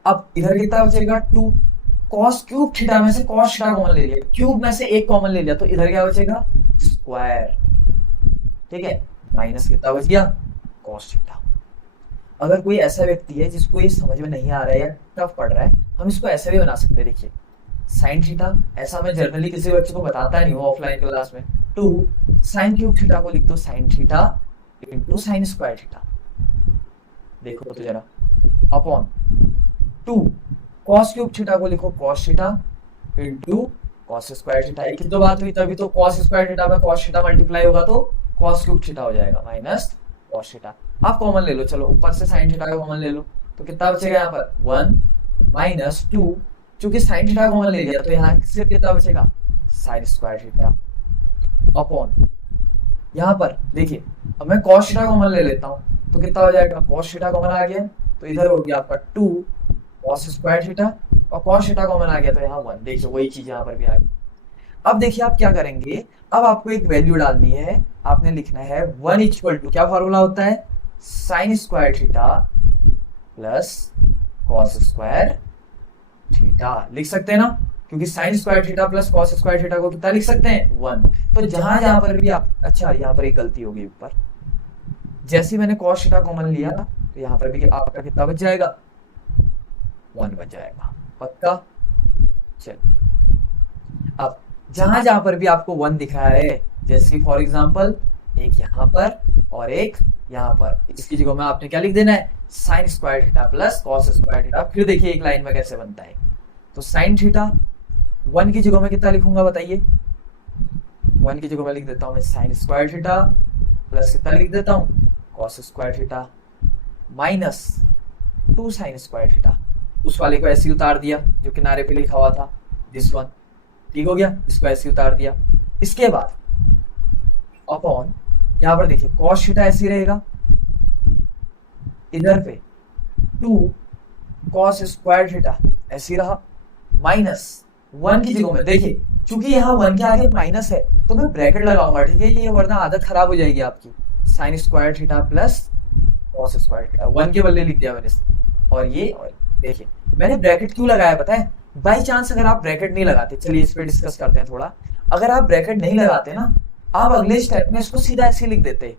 अब इधर कितना बचेगा, 2, कॉस क्यूब थीटा में से कॉस थीटा कॉमन ले लिया, क्यूब में से एक कॉमन ले लिया, तो इधर क्या बचेगा, स्क्वायर, ठीक है, माइनस कितना बच गया, कॉस थीटा। अगर कोई ऐसा व्यक्ति है जिसको ये समझ में नहीं आ रहा है या टफ पड़ रहा है, हम इसको ऐसे भी बना सकते हैं। देखिए साइन थीटा, ऐसा मैं जनरली किसी बच्चे को बताता नहीं हूँ ऑफलाइन क्लास में, 2 साइन क्यूब थीटा को लिख दो sign theta into sine square theta, देखो तो जरा, अपॉन 2 कॉस क्यूब थीटा को लिखो cos theta into cos square theta. एक दो बात हुई, तभी तो कॉस स्क्वायर थीटा में कॉस थीटा मल्टीप्लाई होगा तो कॉस क्यूब थीटा हो जाएगा, माइनस कॉस थीटा। आप कॉमन ले लो, चलो ऊपर से साइन थीटा का कॉमन ले लो, तो कितना बचेगा यहाँ पर, 1 माइनस 2, चूंकि साइन थीटा कॉमन ले लिया तो यहाँ सिर्फ कितना बचेगा, साइन स्क्वायर थीटा अपॉन, यहाँ पर देखिए अब मैं कॉस थीटा कॉमन ले लेता हूँ, तो कितना हो जाएगा, कॉस थीटा कॉमन आ गया, तो इधर हो गया आपका 2 कॉस स्क्वायर थीटा, और कॉस थीटा कॉमन आ गया तो यहाँ 1, देखिए वही चीज यहाँ पर भी आ गई। अब देखिए आप क्या करेंगे, अब आपको एक वैल्यू डालनी है, आपने लिखना है 1 इक्वल टू, क्या फॉर्मूला होता है, sine square theta plus cos square theta, लिख सकते हैं ना, क्योंकि sign square theta plus cos square theta को कितना लिख सकते हैं, 1। तो जहां जहां पर भी आप, अच्छा यहाँ पर एक गलती हो गई, ऊपर जैसे मैंने कॉस थीटा कॉमन लिया तो यहाँ पर भी आपका कितना बच जाएगा, 1 बच जाएगा, पक्का। चल अब जहां जहां पर भी आपको 1 दिख रहा है, जैसे कि फॉर एग्जांपल एक यहाँ पर और एक यहाँ पर, इसकी जगह में आपने क्या लिख देना है, sine square theta plus cos square theta. फिर देखिए एक लाइन में कैसे बनता है, तो साइन थीटा 1 की जगह में कितना लिखूंगा बताइए, 1 की जगह में लिख देता हूं मैं साइन स्क्वायर थीटा प्लस कितना लिख देता हूं, cos square theta minus 2 sign square theta. उस वाले को ऐसे ही उतार दिया जो किनारे पे लिखा हुआ था, दिस वन, ठीक हो गया, इसको ऐसे ही उतार दिया। इसके बाद अपॉन, यहां पर देखिए कॉस थीटा ऐसे ही रहेगा, इधर पे 2 कॉस स्क्वायर थीटा ऐसे ही रहा, माइनस 1 की जगह में देखिए, चूंकि यहाँ 1 के आगे माइनस है तो मैं ब्रैकेट लगाऊंगा, ठीक है, ये वरना आदत खराब हो जाएगी आपकी। Sign square theta plus cos square theta, 1 के बदले लिख दिया मैंने, और ये, और देखिए मैंने ब्रैकेट क्यों लगाया पता है, बाई चांस अगर आप ब्रैकेट नहीं लगाते, चलिए इस पे डिस्कस करते हैं थोड़ा। अगर आप ब्रैकेट नहीं लगाते ना, आप अगले स्टेप में इसको सीधा ऐसे लिख देते,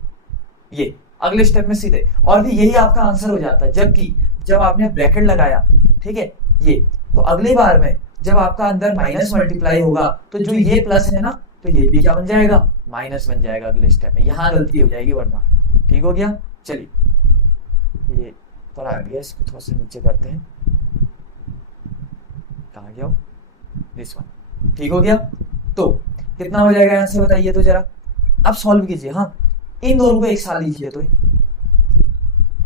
ये अगले स्टेप में सीधे, और भी यही आपका आंसर हो जाता है। जबकि जब आपने ब्रैकेट लगाया, ठीक है, ये, तो अगली बार में जब आपका अंदर माइनस मल्टीप्लाई होगा तो जो ये प्लस है ना, तो ये भी क्या बन जाएगा, माइनस बन जाएगा अगले स्टेप में, यहाँ गलती हो जाएगी वरना, ठीक हो गया। चलिए ये थोड़ा आ गया, इसको थोड़ा सा नीचे करते हैं, कहाँ गया, दिस वन, ठीक हो गया। तो कितना हो जाएगा यहाँ से बताइए तो जरा, अब सॉल्व कीजिए। हाँ, इन दोनों को एक साथ लीजिए, तो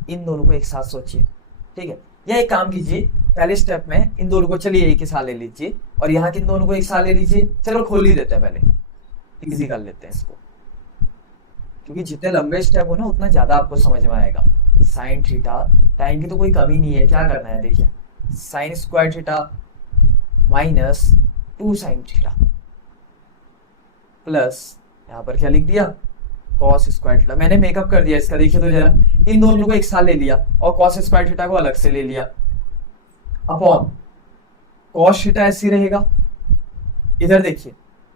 इन दोनों को एक साथ सोचिए, ठीक है, या एक काम कीजिए, पहले स्टेप में इन दोनों को चलिए एक ही साथ ले लीजिए, और यहाँ के इन दोनों को एक साथ ले लीजिए। चलो खोल ही देते हैं, पहले इजी कर लेते हैं इसको, क्योंकि जितने लंबे स्टेप हो ना उतना ज्यादा आपको समझ में आएगा। साइन थीटा, टाइम की तो कोई कमी नहीं है, क्या करना है देखिए, sign square theta minus 2 sine theta, plus यहाँ पर क्या लिख दिया, कॉस स्क्वायर थीटा। मैंने मेकअप कर दिया इसका, देखिए तो जरा, इन दोनों को एक साथ ले लिया और कॉस स्क्वायर थीटा को अलग से ले लिया, अपॉन कॉस थीटा ऐसी रहेगा। इधर देखिए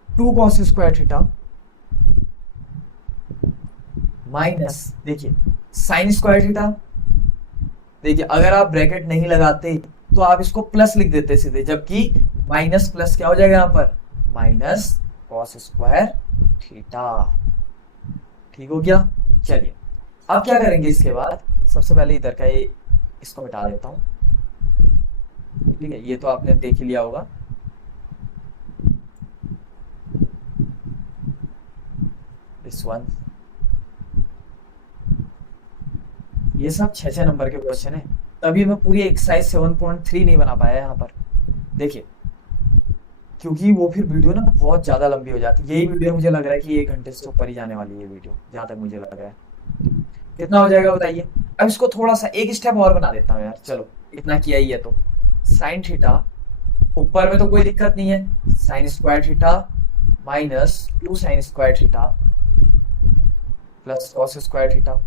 2 कॉस स्क्वायर थीटा माइनस देखिए साइन स्क्वायर थीटा। देखिए अगर आप ब्रैकेट नहीं लगाते तो आप इसको प्लस लिख देते सीधे, जबकि माइनस प्लस क्या हो जाएगा यहाँ पर, माइनस कॉस स्क्वायर थीटा। ठीक हो गया। चलिए अब क्या करेंगे इसके बाद, सबसे पहले इधर का ये इसको मिटा देता हूं। ठीक है, ये तो आपने देख ही लिया होगा। दिस वन, ये सब 6 नंबर के क्वेश्चन है, तभी मैं पूरी एक्सरसाइज 7.3 नहीं बना पाया यहाँ पर। देखिए क्योंकि वो फिर वीडियो ना बहुत ज्यादा लंबी हो जाती है। यही वीडियो मुझे लग रहा है कि 1 घंटे से ऊपर ही जाने वाली है वीडियो, जहां तक मुझे लग रहा है। कितना हो जाएगा बताइए। अब इसको थोड़ा सा एक स्टेप और बना देता हूँ यार, चलो इतना किया ही है तो। साइन थीटा, ऊपर में तो कोई दिक्कत नहीं है, sine square theta minus 2 sign square theta plus cos square theta.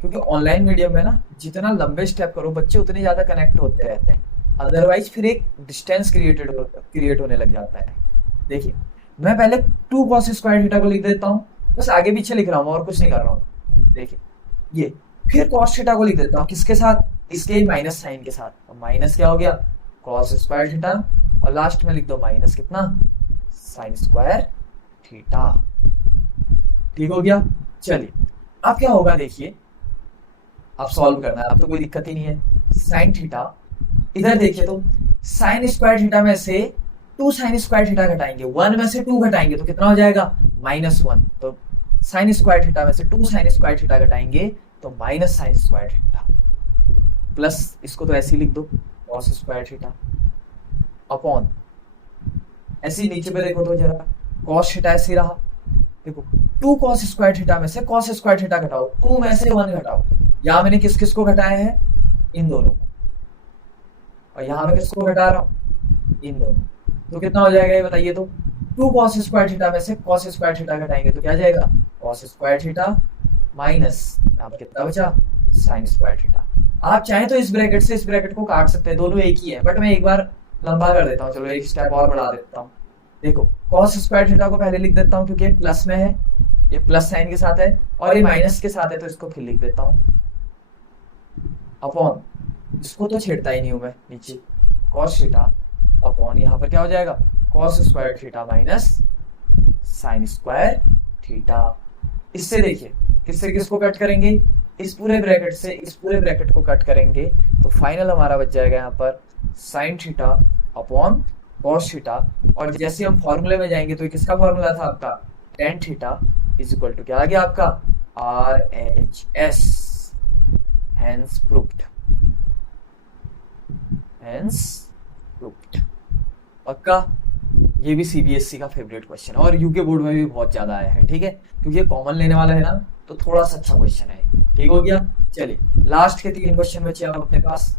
क्योंकि ऑनलाइन मीडियम में ना जितना लंबे स्टेप करो बच्चे उतने ज्यादा कनेक्ट होते रहते हैं, अदरवाइज फिर एक डिस्टेंस क्रिएट होने लग जाता है। देखिए मैं पहले 2 कॉस स्क्वायर थीटा को लिख देता हूँ, बस आगे पीछे लिख रहा हूँ और कुछ नहीं कर रहा हूँ। देखिए ये, फिर कॉस थीटा को लिख देता हूँ किसके साथ, इसके माइनस साइन के साथ। तो माइनस क्या हो गया, कॉस स्क्वायर थीटा, और लास्ट में लिख दो माइनस कितना, साइन स्क्वायर थीटा। ठीक हो गया। चलिए अब क्या होगा देखिए, अब सॉल्व करना है, अब तो कोई दिक्कत ही नहीं है। साइन थीटा, इधर देखिए तो साइन स्क्वायर थीटा में से 2 साइन स्क्वायर थीटा घटाएंगे, 1 में से 2 घटाएंगे तो कितना हो जाएगा, -1। तो साइन स्क्वायर थीटा में से 2 साइन स्क्वायर थीटा घटाएंगे तो minus sine square theta, plus इसको तो ऐसे ही लिख दो कॉस स्क्वायर थीटा, अपॉन ऐसे ही नीचे पे देखो तो जरा, कॉस थीटा ऐसे रहा। देखो 2 कॉस स्क्वायर थीटा में से कॉस स्क्वायर थीटा घटाओ, 2 में से 1 घटाओ। यहां मैंने किस किस को घटाया है, इन दोनों को, और यहां मैं किसको घटा रहा हूं, इन दोनों। तो कितना हो जाएगा ये बताइए तो, 2 कॉस स्क्वायर थीटा में से कॉस स्क्वायर थीटा घटाएंगे तो क्या आ जाएगा, कॉस स्क्वायर थीटा माइनस यहाँ पर कितना बचा, साइन स्क्वायर थीटा। आप चाहें तो इस ब्रैकेट से इस ब्रैकेट को काट सकते हैं, दोनों एक ही है, बट मैं एक बार लंबा कर देता हूँ, चलो एक स्टेप और बढ़ा देता हूँ। देखो कॉस स्क्वायर थीटा को पहले लिख देता हूँ क्योंकि प्लस में है, ये प्लस साइन के साथ है, और ये माइनस के साथ है तो इसको फिर लिख देता हूँ, अपॉन इसको तो छेड़ता ही नहीं हूं मैं, नीचे कॉस थीटा अपॉन यहाँ पर क्या हो जाएगा, cos square theta minus sine square theta. इससे देखिए किससे किसको कट करेंगे, इस पूरे ब्रैकेट से इस पूरे ब्रैकेट को कट करेंगे तो फाइनल हमारा बच जाएगा यहाँ पर sign theta upon cos theta. और जैसे हम फॉर्मूले में जाएंगे तो किसका फॉर्मूला था आपका, tan theta is equal to क्या आ गया आपका, RHS, hence proved, hence proved। पक्का, ये भी CBSE का फेवरेट क्वेश्चन है और यूके बोर्ड में भी बहुत ज्यादा आया है। ठीक है, क्योंकि ये कॉमन लेने वाला है ना, तो थोड़ा सा अच्छा क्वेश्चन है। ठीक हो गया। चलिए लास्ट के 3 क्वेश्चन बचे अब अपने पास,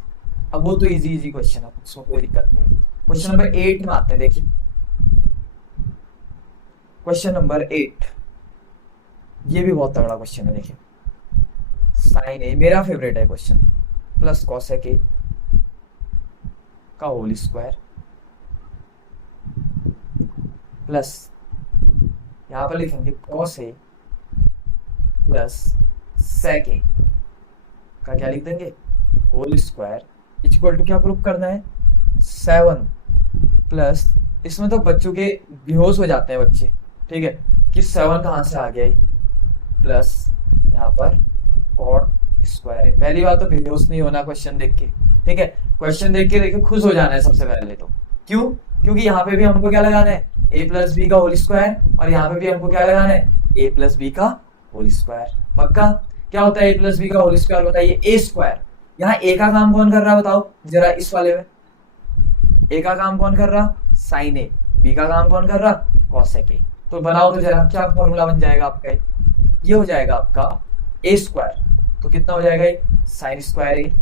अब वो तो इजी क्वेश्चन है, उसमें कोई दिक्कत नहीं। क्वेश्चन नंबर 8 में आते हैं। देखिए क्वेश्चन नंबर 8, ये भी बहुत तगड़ा क्वेश्चन है। देखिए साइन ए मेरा फेवरेट है क्वेश्चन, प्लस कॉसेक ए का होल स्क्वायर प्लस यहां पर लिखेंगे कॉस ए प्लस सेक ए का क्या लिख देंगे, होल स्क्वायर इक्वल टू क्या प्रूफ करना है, 7 प्लस, इसमें तो बच्चों के बेहोश हो जाते हैं बच्चे, ठीक है, कि 7 कहां से आ गया, प्लस यहाँ पर कॉट स्क्वायर है। पहली बात तो बेहोश नहीं होना क्वेश्चन देख के, ठीक है, क्वेश्चन देख के देखिए खुश हो जाना है सबसे पहले तो। क्यों, क्योंकि यहाँ पे भी हमको क्या लगाना है, a प्लस बी का होल स्क्वायर, और यहाँ पे भी हमको क्या लगाना है, a प्लस बी का होल स्क्वायर। पक्का, क्या होता है a प्लस बी का होल स्क्वायर, बताइए a स्क्वायर। यहाँ a का काम कौन कर रहा है बताओ जरा, इस वाले में a का काम कौन कर रहा, साइन ए, b का काम कौन कर रहा, कॉसेक ए। तो बनाओ तो जरा, क्या फॉर्मूला बन जाएगा आपका, ये हो जाएगा आपका a स्क्वायर, तो कितना हो जाएगा ये, साइन स्क्वायर ए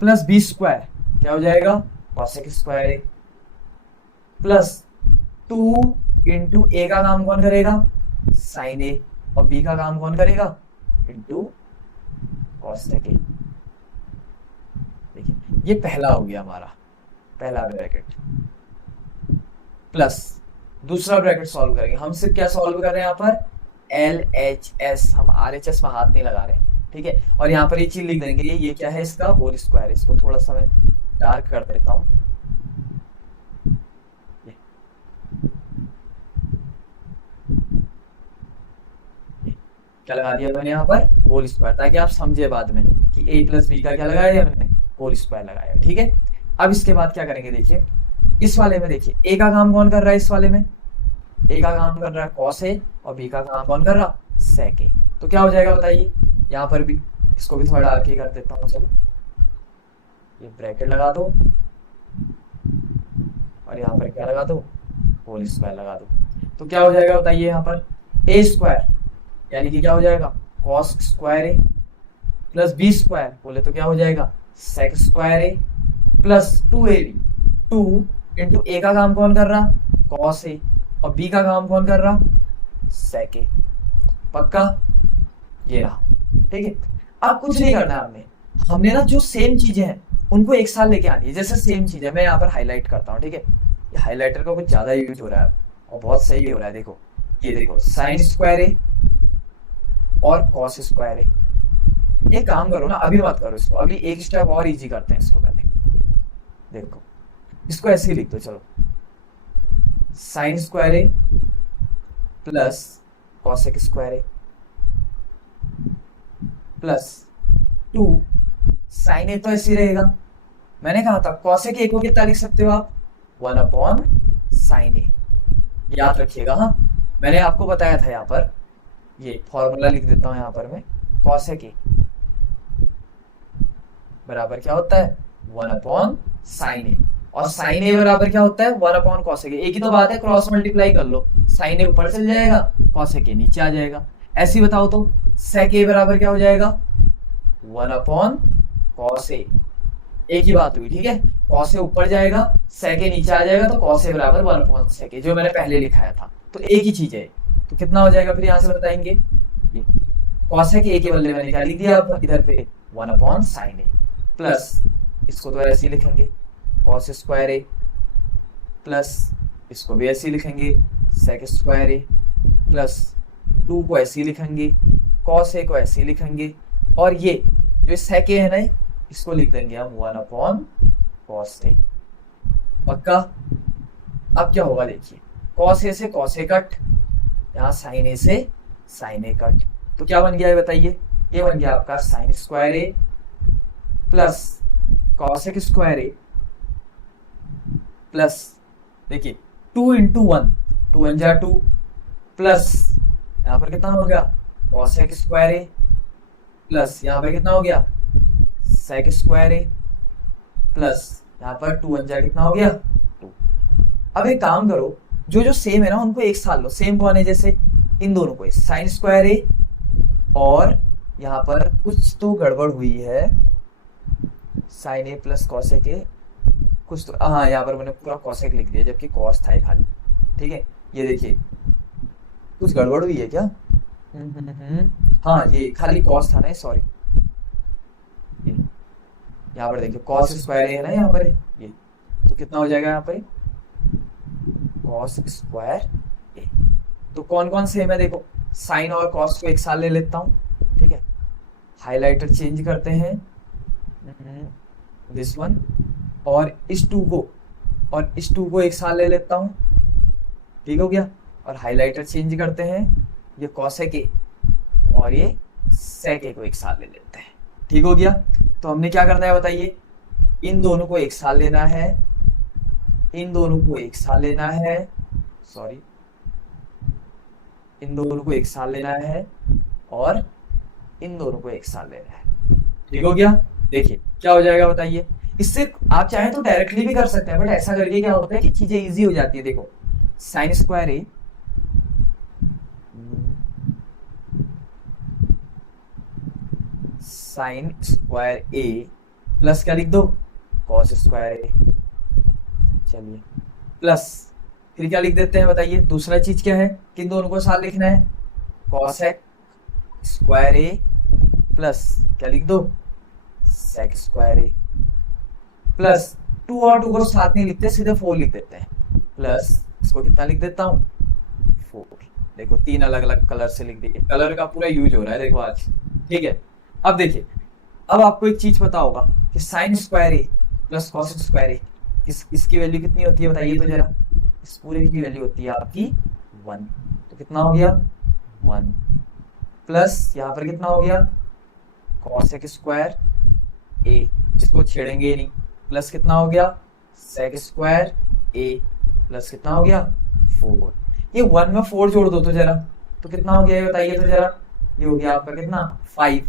प्लस बी स्क्वायर, क्या हो जाएगा, cosec square A plus 2 into a का काम कौन करेगा, साइन ए, और बी का काम कौन करेगा, इंटू कॉसेक ए। देखिए ये पहला हो गया हमारा पहला ब्रैकेट, प्लस दूसरा ब्रैकेट सॉल्व करेंगे। हम सिर्फ क्या सॉल्व कर रहे हैं यहाँ पर, एल एच एस, हम आर एच एस में हाथ नहीं लगा रहे, ठीक है। और यहाँ पर ये चीज लिख देंगे, ये क्या है, इसका होल स्क्वायर। इसको थोड़ा सा मैं डार्क कर देता हूँ, क्या लगा दिया मैंने यहाँ पर, होल स्क्वायर, ताकि आप समझे बाद में कि ए प्लस बी का क्या लगाया मैंने, होल स्क्वायर लगाया, ठीक है। अब इसके बाद क्या करेंगे, देखिए इस वाले में देखिए ए का काम कौन कर रहा है, इस वाले में ए का काम कर रहा है कॉस ए, और बी का काम कौन कर रहा, सेक ए। तो क्या हो जाएगा बताइए, यहाँ पर भी इसको भी थोड़ा डार्क ही कर देता हूँ, चलो ये ब्रैकेट लगा दो और यहाँ पर क्या लगा दो, होल स्क्वायर लगा दो। तो क्या हो जाएगा बताइए, यहाँ पर ए स्क्वायर यानी कि क्या हो जाएगा, कॉस स्क्वायर ए प्लस बी स्क्वायर, बोले तो क्या हो जाएगा, sec square A plus 2ab। 2 into a का काम कौन कर रहा, कॉस ए, और बी का काम कौन कर रहा, सेक ए। पक्का, ये रहा, ठीक है। अब कुछ नहीं करना है हमने ना जो सेम चीजें हैं उनको एक साथ लेके आनी है। जैसे सेम चीज है, मैं यहाँ पर हाईलाइट करता हूँ, ठीक है। ये हाईलाइटर का कुछ ज्यादा यूज हो रहा है और बहुत सही हो रहा है। देखो ये देखो, साइन स्क्वायर ए और कॉस स्क्वायर ए। ये काम करो ना, अभी मत करो इसको, अभी एक स्टेप और इजी करते हैं इसको पहले। देखो इसको ऐसे ही लिख दो, चलो साइन स्क्वायर ए प्लस कॉसेक स्क्वायर ए प्लस 2 साइन ए, तो ऐसे ही रहेगा। मैंने कहा था कॉसेक ए को कितना लिख सकते हो आप, 1 अपॉन साइन ए। याद रखिएगा, हाँ मैंने आपको बताया था यहाँ पर, ये फॉर्मूला लिख देता हूं यहाँ पर मैं, कॉसेक ए बराबर क्या होता है, 1 अपॉन साइन ए, और साइन ए बराबर क्या होता है, 1 अपॉन कॉसेक ए। एक ही तो बात है, क्रॉस मल्टीप्लाई कर लो, साइन ए ऊपर चल जाएगा, कॉसेक ए नीचे आ जाएगा। ऐसे ही बताओ तो सेक ए बराबर क्या हो जाएगा, 1 अपॉन कॉस ए। एक ही बात हुई, ठीक है। कॉस ए ऊपर जाएगा, सेक ए नीचे आ जाएगा, तो कॉस ए बराबर 1 अपॉन सेक ए, जो मैंने पहले लिखाया था। तो एक ही चीज है, तो कितना हो जाएगा फिर यहाँ से बताएंगे, कॉसेक ए के बदले मैंने क्या लिख दिया आप इधर पे, 1 अपॉन साइन ए प्लस, इसको तो ऐसे ही लिखेंगे कॉस स्क्वायर ए प्लस, इसको भी ऐसे ही लिखेंगे सेक स्क्वायर ए प्लस 2 को ऐसे ही लिखेंगे, कॉस ए को ऐसे ही लिखेंगे, और ये जो सेक ए है ना इसको लिख देंगे हम 1 अपॉन कॉस ए। पक्का। अब क्या होगा देखिए, कॉस ए से कॉस ए कट, यहाँ साइन ए से साइन ए कट, तो क्या बन गया है बताइए, ये बन गया आपका साइन स्क्वायर ए प्लस कॉसेक स्क्वायर ए प्लस, देखिए 2 इंटू 1, 2 1 जा 2 प्लस यहाँ पर कितना हो गया, कॉसेक स्क्वायर ए प्लस यहाँ पर कितना हो गया, सेक स्क्वायर ए प्लस यहाँ पर 2 1 जा कितना हो गया, 2। अब एक काम करो, जो जो सेम है ना उनको एक साथ लो। सेम कौन है, जैसे इन दोनों को, साइन स्क्वायर ए और यहाँ पर कुछ तो गड़बड़ हुई है, sine A plus cosec A, कुछ तो, हाँ यहाँ पर मैंने पूरा कॉसेक लिख दिया जबकि कॉस था खाली, ठीक है। ये देखिए कुछ गड़बड़ हुई है क्या, हाँ ये खाली कॉस था ना, सॉरी। यहाँ पर देखिए कॉस स्क्वायर ए है ना यहाँ पर, ये तो कितना हो जाएगा यहाँ पर, कॉस स्क्वायर ए। तो कौन कौन सेम है देखो, साइन और कॉस को एक साथ ले लेता हूँ, ठीक है। हाइलाइटर चेंज करते हैं, दिस वन, और इस 2 को एक साथ ले लेता हूँ, ठीक हो गया। और हाइलाइटर चेंज करते हैं, ये कॉसेक ए और ये सेक ए को एक साथ ले लेते हैं, ठीक हो गया। तो हमने क्या करना है बताइए, इन दोनों को एक साथ लेना है, इन दोनों को एक साथ लेना है, सॉरी इन दोनों को एक साथ लेना है और इन दोनों को एक साथ लेना है, ठीक हो गया। देखिए क्या हो जाएगा बताइए, इससे आप चाहें तो डायरेक्टली भी कर सकते हैं, बट ऐसा करके क्या होता है कि चीजें इजी हो जाती है। देखो साइन स्क्वायर ए साइन स्क्वायर ए प्लस क्या लिख दो, कॉस स्क्वायर ए, चलिए प्लस फिर क्या लिख देते हैं बताइए? दूसरा चीज क्या है कि इन दोनों को साथ लिखना है, कॉसेक स्क्वायर ए प्लस क्या लिख दो, सेक स्क्वायर ए प्लस 2 और 2 को साथ नहीं लिखते, सीधे 4 लिख देते हैं, प्लस इसको कितना लिख देता हूँ 4। देखो 3 अलग अलग कलर से लिख दिए, कलर का पूरा यूज हो रहा है देखो आज, ठीक है। अब देखिए, अब आपको एक चीज पता होगा कि साइन स्क्वायर ए प्लस कॉस स्क्वायर ए, इसकी वैल्यू कितनी होती है बताइए तो जरा? इस पूरे की वैल्यू होती है आपकी 1, तो कितना हो गया 1 प्लस यहाँ पर कितना हो गया कॉसेक स्क्वायर ए, इसको छेड़ेंगे नहीं, प्लस कितना हो गया सेक स्क्वायर ए प्लस कितना हो गया 4। ये 1 में 4 जोड़ दो तो जरा, तो कितना हो गया ये बताइए तो जरा? ये हो गया आपका कितना 5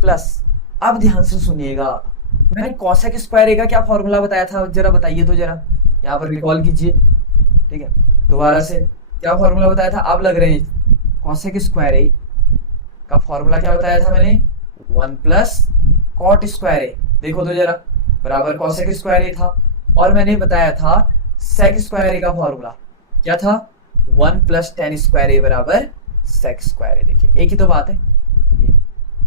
प्लस, अब ध्यान से सुनिएगा, मैंने कॉसेक स्क्वायर ए का क्या फॉर्मूला बताया था जरा बताइए तो जरा, यहाँ पर रिकॉल कीजिए, ठीक है। दोबारा से क्या फॉर्मूला बताया था? आप लग रहे हैं कॉसेक स्क्वायर ए का फॉर्मूला क्या बताया था मैंने? 1 प्लस कॉट स्क्वायर ए, देखो तो जरा, बराबर कॉसेक स्क्वायर ए था, और मैंने बताया था सेक स्क्वायर ए का फॉर्मूला क्या था? 1 प्लस टेन स्क्वायर ए बराबर सेक स्क्वायर ए। देखिए एक ही तो बात है,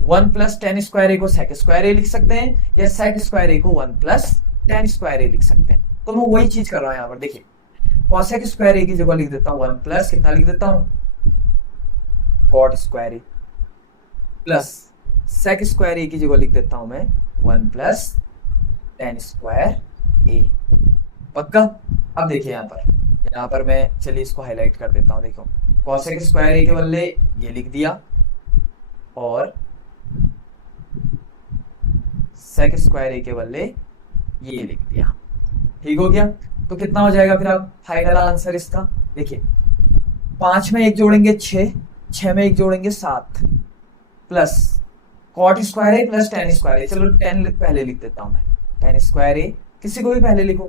1 प्लस टेन स्क्वायर ए को सेक स्क्वायर ए लिख सकते हैं, या सेक स्क्वायर ए को 1 प्लस टेन स्क्वायर ए लिख सकते हैं। तो मैं वही चीज कर रहा हूं यहाँ पर, देखिए कॉसेक स्क्वायर ए की जगह लिख देता हूँ 1 प्लस कितना लिख देता हूँ कॉट स्क्वायर ए, प्लस सेक स्क्वायर ए की जगह लिख देता हूं मैं 1 प्लस टेन स्क्वायर ए। पक्का? अब देखिए यहाँ पर मैं, चलिए इसको हाईलाइट कर देता हूं, देखो कॉसेक स्क्वायर ए के बदले ये लिख दिया, और सेक स्क्वायर ए के बदले ये लिख दिया, ठीक हो गया। तो कितना हो जाएगा फिर आप फाइनल आंसर इसका? देखिए 5 में 1 जोड़ेंगे 6, 6 में 1 जोड़ेंगे 7 प्लस कॉट स्क्वायर ए प्लस टेन स्क्वायर ए, चलो 10 पहले लिख देता हूं मैं, टेन स्क्वायर ए किसी को भी पहले लिखो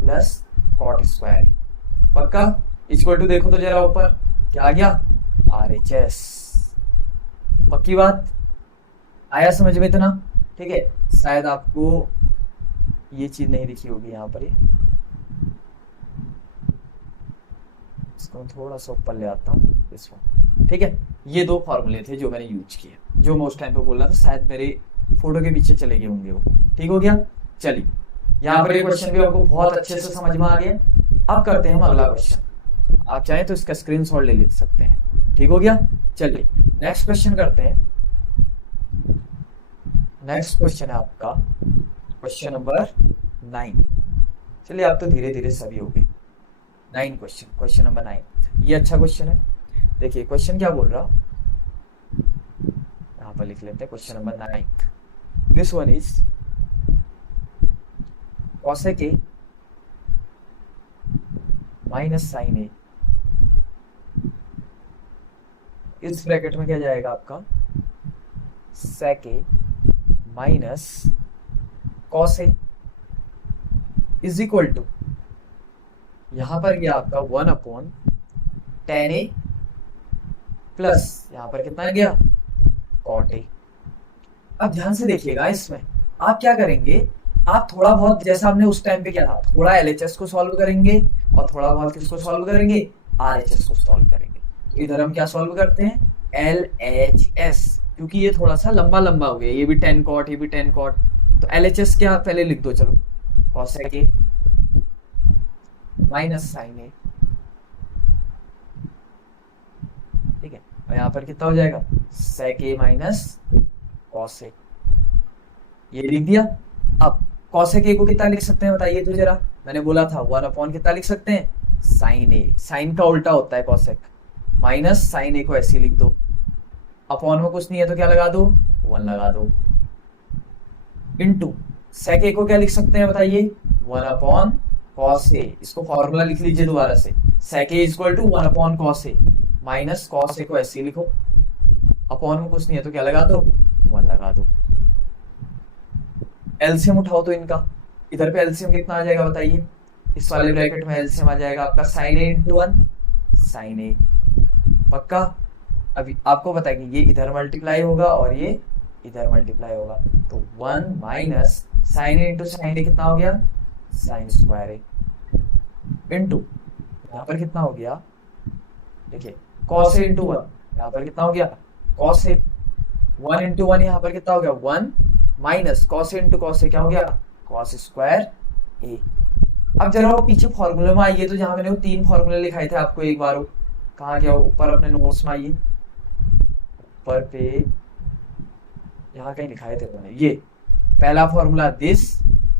प्लस कॉट स्क्वायर ए। पक्का? इक्वल टू देखो तो जरा ऊपर क्या आ गया RHS। पक्की बात? आया समझ में इतना? ठीक है, शायद आपको ये चीज नहीं दिखी होगी यहाँ पर, इसको थोड़ा सा ऊपर ले आता हूँ इसको, ठीक है। ये 2 फॉर्मूले थे जो मैंने यूज किए, जो मैं उस टाइम पे बोल रहा था, शायद मेरे फोटो के पीछे चले गए होंगे वो, ठीक हो गया। चलिए यहाँ पर ये क्वेश्चन भी आपको बहुत अच्छे से समझ में आ गया। अब करते हैं हम अगला क्वेश्चन, आप चाहें तो इसका स्क्रीनशॉट ले सकते हैं, ठीक हो गया। चलिए नेक्स्ट क्वेश्चन करते हैं। नेक्स्ट क्वेश्चन है आपका क्वेश्चन नंबर 9। चलिए आप तो धीरे धीरे सभी हो गए। 9 क्वेश्चन नंबर 9, ये अच्छा क्वेश्चन है। देखिए क्वेश्चन क्या बोल रहा, यहाँ पर लिख लेते हैं question number 9। This one is cosec A minus sine a, इस ब्रैकेट में क्या जाएगा आपका sec a minus cos A is equal to, यहां पर गया आपका 1/tan ए प्लस यहां पर कितना गया कॉट ए। अब ध्यान से देखिएगा, इसमें आप क्या करेंगे, आप थोड़ा बहुत जैसा हमने उस टाइम पे क्या था, थोड़ा LHS को सॉल्व करेंगे और थोड़ा बहुत किसको सॉल्व करेंगे, RHS को सॉल्व करेंगे। तो इधर हम क्या सॉल्व करते हैं LHS, क्योंकि ये थोड़ा सा लंबा लंबा हो गया, ये भी tan cot ये भी tan cot, तो LHS क्या पहले लिख दो, चलो cosec ए माइनस साइन ए, ठीक है। और यहाँ पर कितना हो जाएगा sec ए माइनस cos ए, ये लिख दिया। अब cosec ए को कितना लिख सकते हैं बताइए तो जरा, मैंने बोला था 1/, कितना लिख सकते हैं साइन ए, साइन का उल्टा होता है cosec, माइनस साइन ए को ऐसे लिख दो, अपॉन में कुछ नहीं है तो क्या लगा दो 1 लगा दो, इनटू sec ए को क्या लिख सकते हैं बताइए 1/cos ए, इसको फॉर्मूला लिख लीजिए दोबारा से, sec A equal to 1/cos A, minus cos A को ऐसे लिखो, अपॉन में कुछ नहीं है तो क्या लगा दो 1 लगा दो। एलसीएम उठाओ तो इनका, इधर पे एलसीएम कितना आ जाएगा बताइए, इस वाले ब्रैकेट में एलसीएम आ जाएगा आपका sign A into 1 sign A. पक्का? अभी आपको पता है कि ये इधर मल्टीप्लाई होगा और ये इधर मल्टीप्लाई होगा, तो 1 माइनस साइन ए इंटू साइन ए कितना हो गया साइन स्क्वायर ए, इंटू यहाँ पर कितना हो गया, देखिए कॉस ए इंटू वन, यहाँ पर कितना हो गया cos A, one into one यहाँ पर कितना हो गया one, minus cos A into cos A क्या हो गया कॉस स्क्वायर ए। अब जरा वो पीछे फॉर्मूले में आइए, तो जहां मैंने वो तीन फॉर्मूले लिखाए थे आपको एक बार, कहाँ गया ऊपर अपने नोट्स में आइए, ऊपर पे यहाँ कहीं लिखाए थे मैंने, ये पहला फॉर्मूला दिस,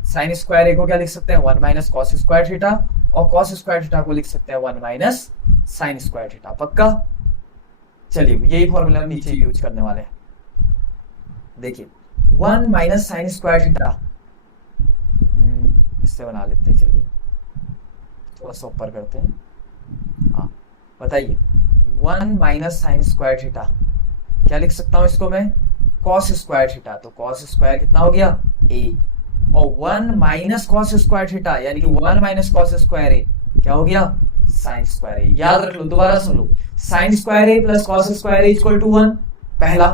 साइन स्क्वायर ए को क्या लिख सकते हैं one minus cos square theta, और कॉस स्क्वायर थीटा को लिख सकते हैं one minus sine square theta. पक्का, चलिए यही फॉर्मूला नीचे यूज करने वाले हैं। देखिए one minus sine square theta, इससे बना लेते हैं, चलिए थोड़ा सा ऊपर करते हैं। हाँ बताइए, one minus sine square theta क्या लिख सकता हूं इसको मैं कॉस स्क्वायर थीटा, तो कॉस स्क्वायर कितना हो गया ए, और one minus cos square theta यानी कि वन माइनस कॉस स्क्वायर ए क्या हो गया साइन स्क्वायर ए। याद रख लो, दोबारा सुन लो, sine square A plus cos square a equal to one, पहला।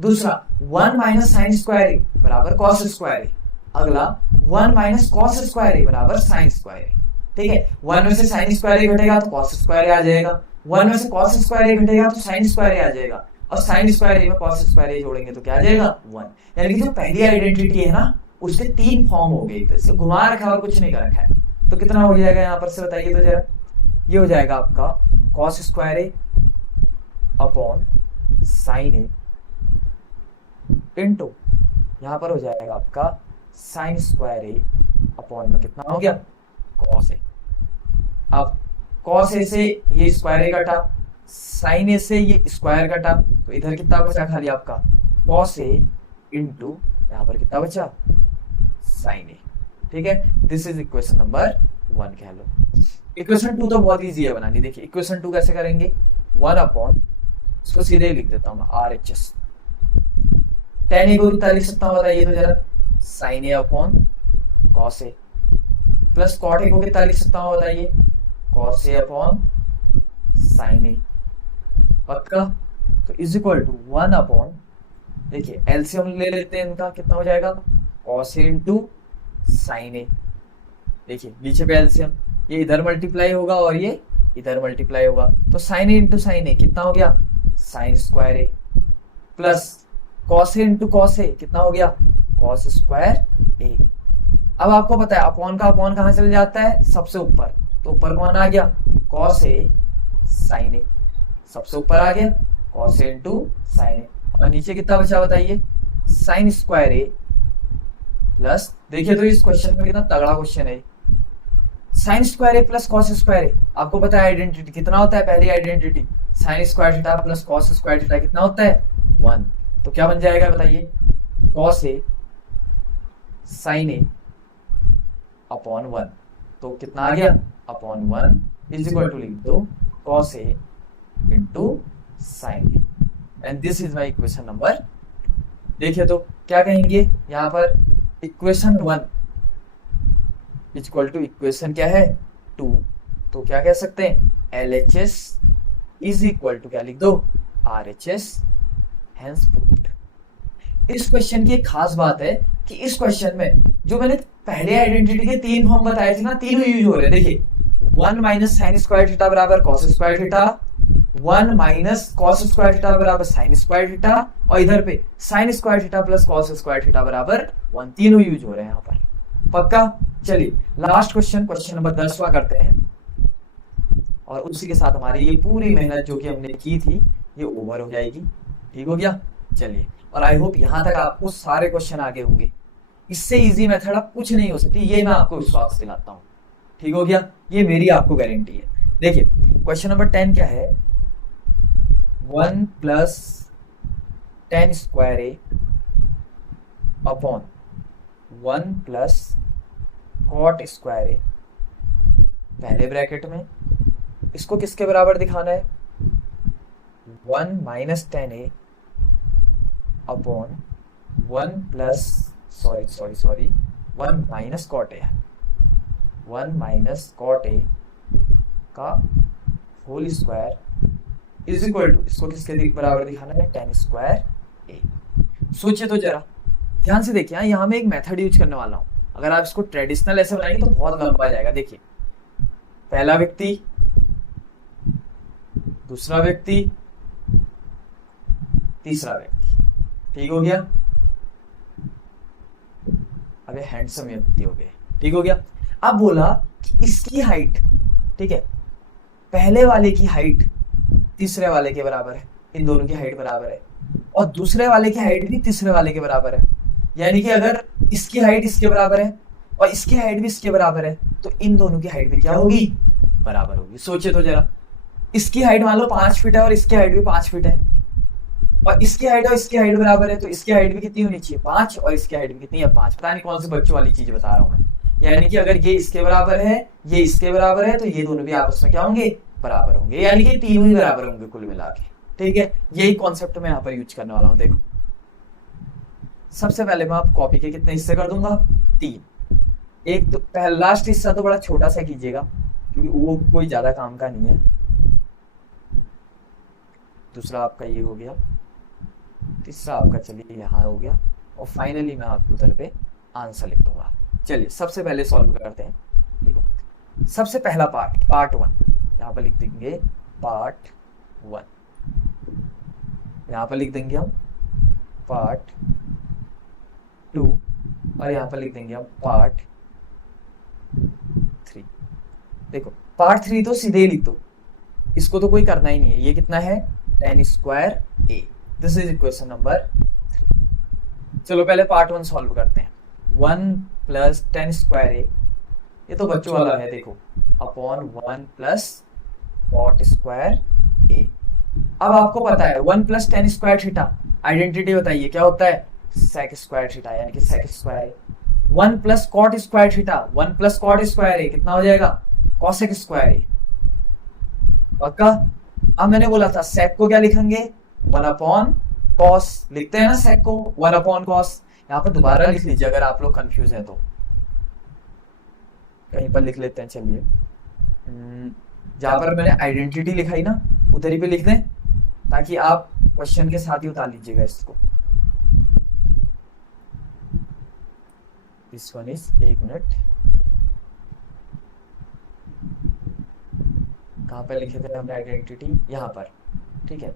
दूसरा one minus sine square a बराबर कॉस स्क्वायर ए, अगला one minus cos square a बराबर साइन स्क्वायर ए। ठीक है, वन में से साइन स्क्वायर ए घटेगा तो कॉस स्क्वायर ए आ जाएगा, वन में से कॉस स्क्वायर ए घटेगा तो साइन स्क्वायर ए आ जाएगा, और साइन स्क्वायर ए में कॉस स्क्वायर ए जोड़ेंगे तो क्या आ जाएगा वन। यानी कि जो पहली आइडेंटिटी है ना उसके तीन फॉर्म हो गए, तो इसे घुमा रखा और कुछ नहीं कर रखा है। तो कितना हो जाएगा यहाँ पर से बताइए तो जरा, ये हो जाएगा आपका cos square a upon sine A into यहाँ पर हो जाएगा आपका साइन स्क्वायर ए अपॉन में कितना हो गया कॉस ए। अब कॉस ए से ये स्क्वायर ए कटा, साइन ए से ये स्क्वायर कटा, तो इधर कितना बचा खाली आपका कॉस ए इंटू यहाँ पर कितना बचा साइन ए। ठीक है, this is equation number one कह लो। इक्वेशन टू तो बहुत इजी है बनानी। देखिए इक्वेशन टू कैसे करेंगे, वन अपॉन, इसको सीधे लिख देता हूँ R H S, tan A को कितना लिख सकता हूँ बताइए तो जरा, sine A upon cos A, plus cot A को कितना लिख सकता हूँ बताइए cos A upon sine A. पक्का, तो is equal to one upon, देखिए एलसीएम ले लेते हैं इनका, कितना हो जाएगा cos A into sine A. देखिए नीचे पे एलसीएम, ये इधर मल्टीप्लाई होगा और ये इधर मल्टीप्लाई होगा, तो साइन ए इंटू साइन ए कितना हो गया sign square A, plus cos A into cos A कितना हो गया कॉस स्क्वायर ए। अब आपको पता है अपॉन का अपॉन कहाँ चल जाता है सबसे ऊपर, तो ऊपर कौन आ गया कॉस ए साइन ए, सबसे ऊपर आ गया cos A into sine a, और नीचे कितना बचा बताइए साइन स्क्वायर ए प्लस, देखिए तो इस क्वेश्चन में कितना तगड़ा क्वेश्चन है, sine square A plus cos square A. आपको पता है आइडेंटिटी कितना होता है, पहली identity sine square theta plus cos square theta कितना होता है वन, तो क्या बन जाएगा बताइए cos A sine A upon one, तो कितना आ गया upon one is equal to लिख दो cos A into sine A, and this is my equation number. देखिए तो क्या कहेंगे यहाँ पर, equation one is equal to equation क्या है टू, तो क्या कह सकते हैं L H S is equal to क्या लिख दो R H S, hence proved. इस क्वेश्चन की एक खास बात है कि इस क्वेश्चन में जो मैंने पहले आइडेंटिटी के तीन फॉर्म बताए थे ना, तीनों यूज हो रहे हैं। देखिए one minus sine square theta बराबर cos square theta, one minus cos square theta बराबर साइन स्क्वायर थीटा, और इधर पे sine square theta plus cos square theta बराबर वन, तीनों यूज हो रहे हैं यहाँ पर। पक्का, चलिए लास्ट क्वेश्चन, क्वेश्चन नंबर 10वां करते हैं, और उसी के साथ हमारी ये पूरी मेहनत जो कि हमने की थी ये ओवर हो जाएगी। ठीक हो गया, चलिए, और आई होप यहाँ तक आपको सारे क्वेश्चन आगे होंगे। इससे इजी मेथड आप कुछ नहीं हो सकती, ये मैं आपको विश्वास दिलाता हूँ। ठीक हो गया, ये मेरी आपको गारंटी है। देखिए क्वेश्चन नंबर 10 क्या है, one plus tan square a upon one plus cot square a, पहले ब्रैकेट में इसको किसके बराबर दिखाना है, one minus tan A upon one plus sorry one minus cot a, one minus cot ए का whole square is equal to, इसको किसके बराबर दिखाना है टेन स्क्वायर ए। सोचिए तो जरा ध्यान से देखिए, यहाँ मैं एक मेथड यूज करने वाला हूँ। अगर आप इसको ट्रेडिशनल ऐसे बनाएंगे तो बहुत लंबा जाएगा। देखिए पहला व्यक्ति दूसरा व्यक्ति, तीसरा व्यक्ति। ठीक हो गया? अबे हैंडसम व्यक्ति हो गए। ठीक हो गया? अब बोला कि इसकी हाइट, ठीक है, पहले वाले की हाइट तीसरे वाले के बराबर है, इन दोनों की हाइट बराबर है, और दूसरे वाले की हाइट भी तीसरे वाले के बराबर है। यानी कि अगर इसकी हाइट इसके बराबर है और इसकी हाइट भी इसके बराबर है, तो इन दोनों की हाइट भी क्या होगी? बराबर होगी। सोचे तो जरा, इसकी हाइट मान लो 5 फीट है और इसकी हाइट भी 5 फीट है, और इसकी हाइट और इसकी हाइट बराबर है, तो इसकी हाइट भी कितनी होनी चाहिए? 5, और इसकी हाइट भी कितनी है? 5। पता नहीं कौन सी बच्चों वाली चीज बता रहा हूं मैं। यानी कि अगर ये इसके बराबर है, ये इसके बराबर है, तो ये दोनों भी आपस में क्या होंगे? बराबर होंगे। यानी कि तीनों ही बराबर होंगे कुल मिला के। ठीक है? यही कॉन्सेप्ट मैं यहाँ पर यूज करने वाला हूँ। देखो, सबसे पहले मैं आप कॉपी के कितने हिस्से कर दूंगा? 3। एक तो पहला लास्ट हिस्सा तो बड़ा छोटा सा कीजिएगा, क्योंकि वो कोई ज्यादा काम का नहीं है। दूसरा आपका ये हो गया, तीसरा आपका चलिए यहाँ हो गया, और फाइनली मैं आपको उधर पे आंसर लिख दूंगा। चलिए सबसे पहले सॉल्व करते हैं। ठीक है? सबसे पहला पार्ट 1 यहाँ पर लिख देंगे, पार्ट 1 यहाँ पर लिख देंगे हम पार्ट 2, और यहाँ पर लिख देंगे हम पार्ट 3। देखो पार्ट 3 तो सीधे ही लिख दो, इसको तो कोई करना ही नहीं है। ये कितना है? tan square a। This is equation number 3। चलो पहले पार्ट 1 सॉल्व करते हैं। 1 प्लस tan स्क्वायर a, ये तो बच्चों वाला है, देखो, upon 1 plus cot square a। अब आपको पता है 1 plus tan square theta, identity बताइए क्या होता है? sec स्क्वायर थीटा, यानी कि sec square a। 1 plus cot square theta, 1 plus cot square a कितना हो जाएगा? cosec square a। पक्का? अब मैंने बोला था sec को क्या लिखेंगे? 1 अपॉन cos। लिखते हैं ना sec को 1 अपॉन cos। यहाँ पर दोबारा लिख लीजिए अगर आप लोग कंफ्यूज हैं तो, कहीं पर लिख लेते हैं। चलिए जहां पर मैंने आइडेंटिटी लिखाई ना, उधर ही पे लिख दें, ताकि आप क्वेश्चन के साथ ही उतार लीजिएगा इसको। दिस वन इज, एक मिनट, कहाँ पे लिखे थे हमने आइडेंटिटी? यहाँ पर। ठीक है,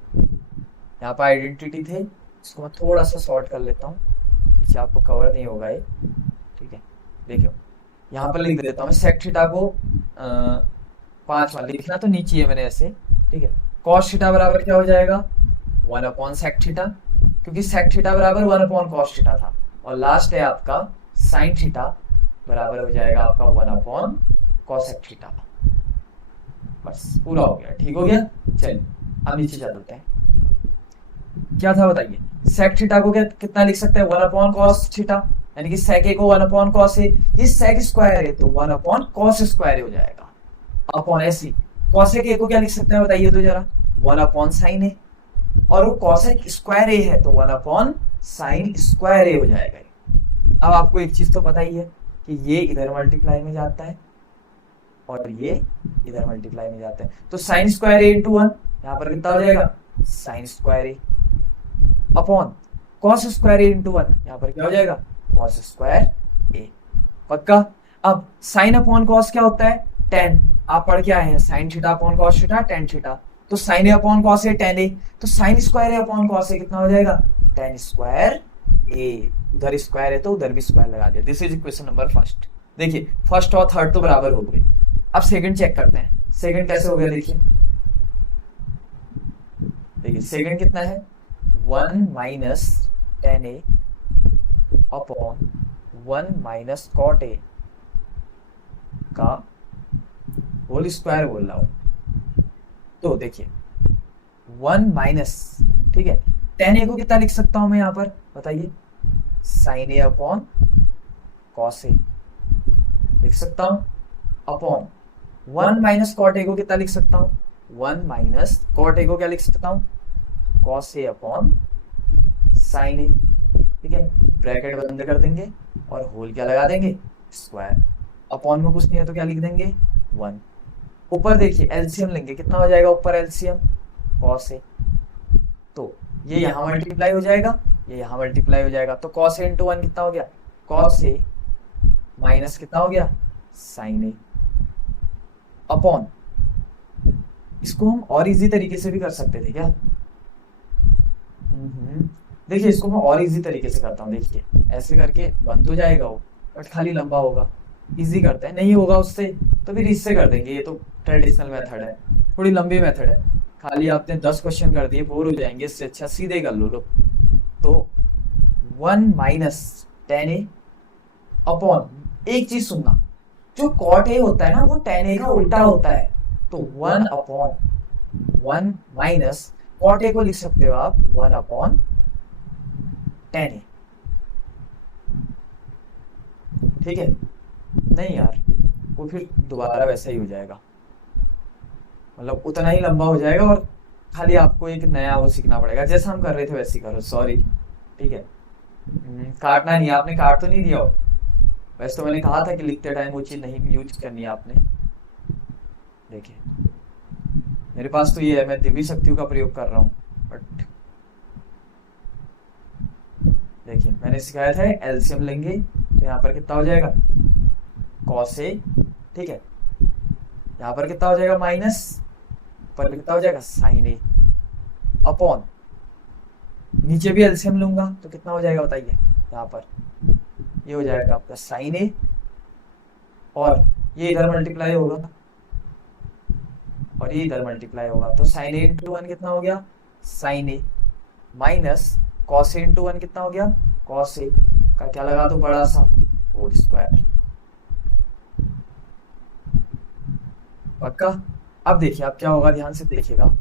यहाँ पर आइडेंटिटी थे, इसको मैं थोड़ा सा सॉर्ट कर लेता हूँ, पीछे आपको कवर नहीं होगा ये। ठीक है, देखियो यहाँ पर लिख देता हूँ सेक थीटा को 5 वाला लिखना तो नीचे है मैंने ऐसे। ठीक है, कॉस थीटा बराबर क्या हो जाएगा? 1 अपॉन सेक थीटा, क्योंकि सेक थीटा बराबर 1 अपॉन कॉस थीटा था। और लास्ट है आपका साइन थीटा बराबर हो जाएगा आपका 1 अपॉन कॉसेक थीटा। बस पूरा हो गया। ठीक हो गया? चलिए अब नीचे चलते हैं। क्या था बताइए? सेक थीटा को कितना लिख सकते हैं? 1 अपॉन कॉस थीटा, यानी कि सेक ए को 1 अपॉन कॉस ए। ये सेक स्क्वायर है तो 1 अपॉन कॉस स्क्वायर हो जाएगा, अपॉन ऐसी। कॉसेक ए को क्या लिख सकते हैं बताइए तो जरा? 1 अपॉन साइन ए, और वो कॉसेक स्क्वायर ए है तो 1 अपॉन साइन स्क्वायर ए हो जाएगा। अब आपको एक चीज तो पता ही है कि ये इधर मल्टीप्लाई में जाता है और ये इधर मल्टीप्लाई में जाता है, तो साइन स्क्वायर ए इंटू 1 यहाँ पर कितना हो जाएगा? Sign square a, upon cos square A into 1 यहाँ पर क्या हो जाएगा? कॉस स्क्वायर ए। पक्का? अब साइन अपॉन कॉस क्या होता है? टेन। आप पढ़ के आए हैं sign theta upon cos theta tan theta, तो साइन ए अपॉन कॉस ए टेन ए, तो sine square a upon cos ए कितना हो जाएगा? टेन स्क्वायर ए। उधर स्क्वायर है तो उधर भी स्क्वायर लगा दिया। This is equation number first. देखिए फर्स्ट और थर्ड तो बराबर हो गई। अब सेकंड चेक करते हैं, सेकंड कैसे हो गया? देखिए सेकंड कितना है? 1 माइनस टेन ए अपॉन 1 माइनस कॉट ए का होल स्क्वायर बोल रहा हूं। तो देखिए 1 माइनस, ठीक है, टेन ए को कितना लिख सकता हूं मैं यहाँ पर बताइए? साइन ए अपॉन कॉस ए लिख सकता हूं, अपॉन 1 माइनस कॉट ए को कितना लिख सकता हूं? 1 माइनस कॉट ए को क्या लिख सकता हूं? कॉस ए अपॉन साइन ए। ठीक है, ब्रैकेट बंद कर देंगे और होल क्या लगा देंगे? स्क्वायर। अपॉन में कुछ नहीं है तो क्या लिख देंगे? 1। ऊपर देखिए एलसीएम लेंगे, कितना हो जाएगा ऊपर एलसीएम? Cos A. तो ये यहां मल्टीप्लाई हो जाएगा, ये यहां मल्टीप्लाई हो जाएगा, तो कॉस ए इंटू 1 कितना हो गया? कॉस ए माइनस कितना हो गया? साइन ए, अपॉन इसको हम और इजी तरीके से भी कर सकते थे क्या? देखिए इसको मैं और इजी तरीके से करता हूँ। देखिए ऐसे करके बन तो जाएगा वो, बट खाली लंबा होगा। इजी करते हैं, नहीं होगा उससे तो फिर इससे कर देंगे। ये तो ट्रेडिशनल मेथड है, थोड़ी लंबी मेथड है। खाली आपने 10 क्वेश्चन कर दिए, बोर हो जाएंगे। इससे अच्छा सीधे कर लो। तो 1 माइनस टेन ए अपॉन, एक चीज सुनना, जो कॉट ए होता है ना वो टेन ए का उल्टा होता है। तो 1 अपॉन 1 माइनस कॉट ए को लिख सकते हो आप 1 अपॉन टेन ए। ठीक है? नहीं यार, वो फिर दोबारा वैसा ही हो जाएगा, मतलब उतना ही लंबा हो जाएगा और खाली आपको एक नया वो सीखना पड़ेगा। जैसा हम कर रहे थे वैसे ही करो। सॉरी, ठीक है? काटना नहीं, आपने काट तो नहीं दिया हो। वैसे तो मैंने कहा था कि लिखते टाइम वो चीज नहीं यूज करनी है आपने। देखिए मेरे पास तो ये है, मैं दिव्य शक्तियों का प्रयोग कर रहा हूँ, बट देखिए मैंने सिखाया था एलसीएम लेंगे तो यहाँ पर कितना हो जाएगा कॉस ए। ठीक है? यहाँ पर कितना हो जाएगा माइनस, पर कितना हो जाएगा साइन ए अपॉन, नीचे भी एलसीएम लूंगा तो कितना हो जाएगा बताइए? यहाँ पर ये हो जाएगा आपका साइन ए, और ये इधर मल्टीप्लाई होगा और ये इधर मल्टीप्लाई होगा। तो साइन ए इंटू 1 कितना हो गया? Sign A minus cos A into 1 कितना हो गया? कॉस ए का क्या लगा दो बड़ा सा होल स्क्वायर। पक्का? अब देखिए अब क्या होगा, ध्यान से देखिएगा।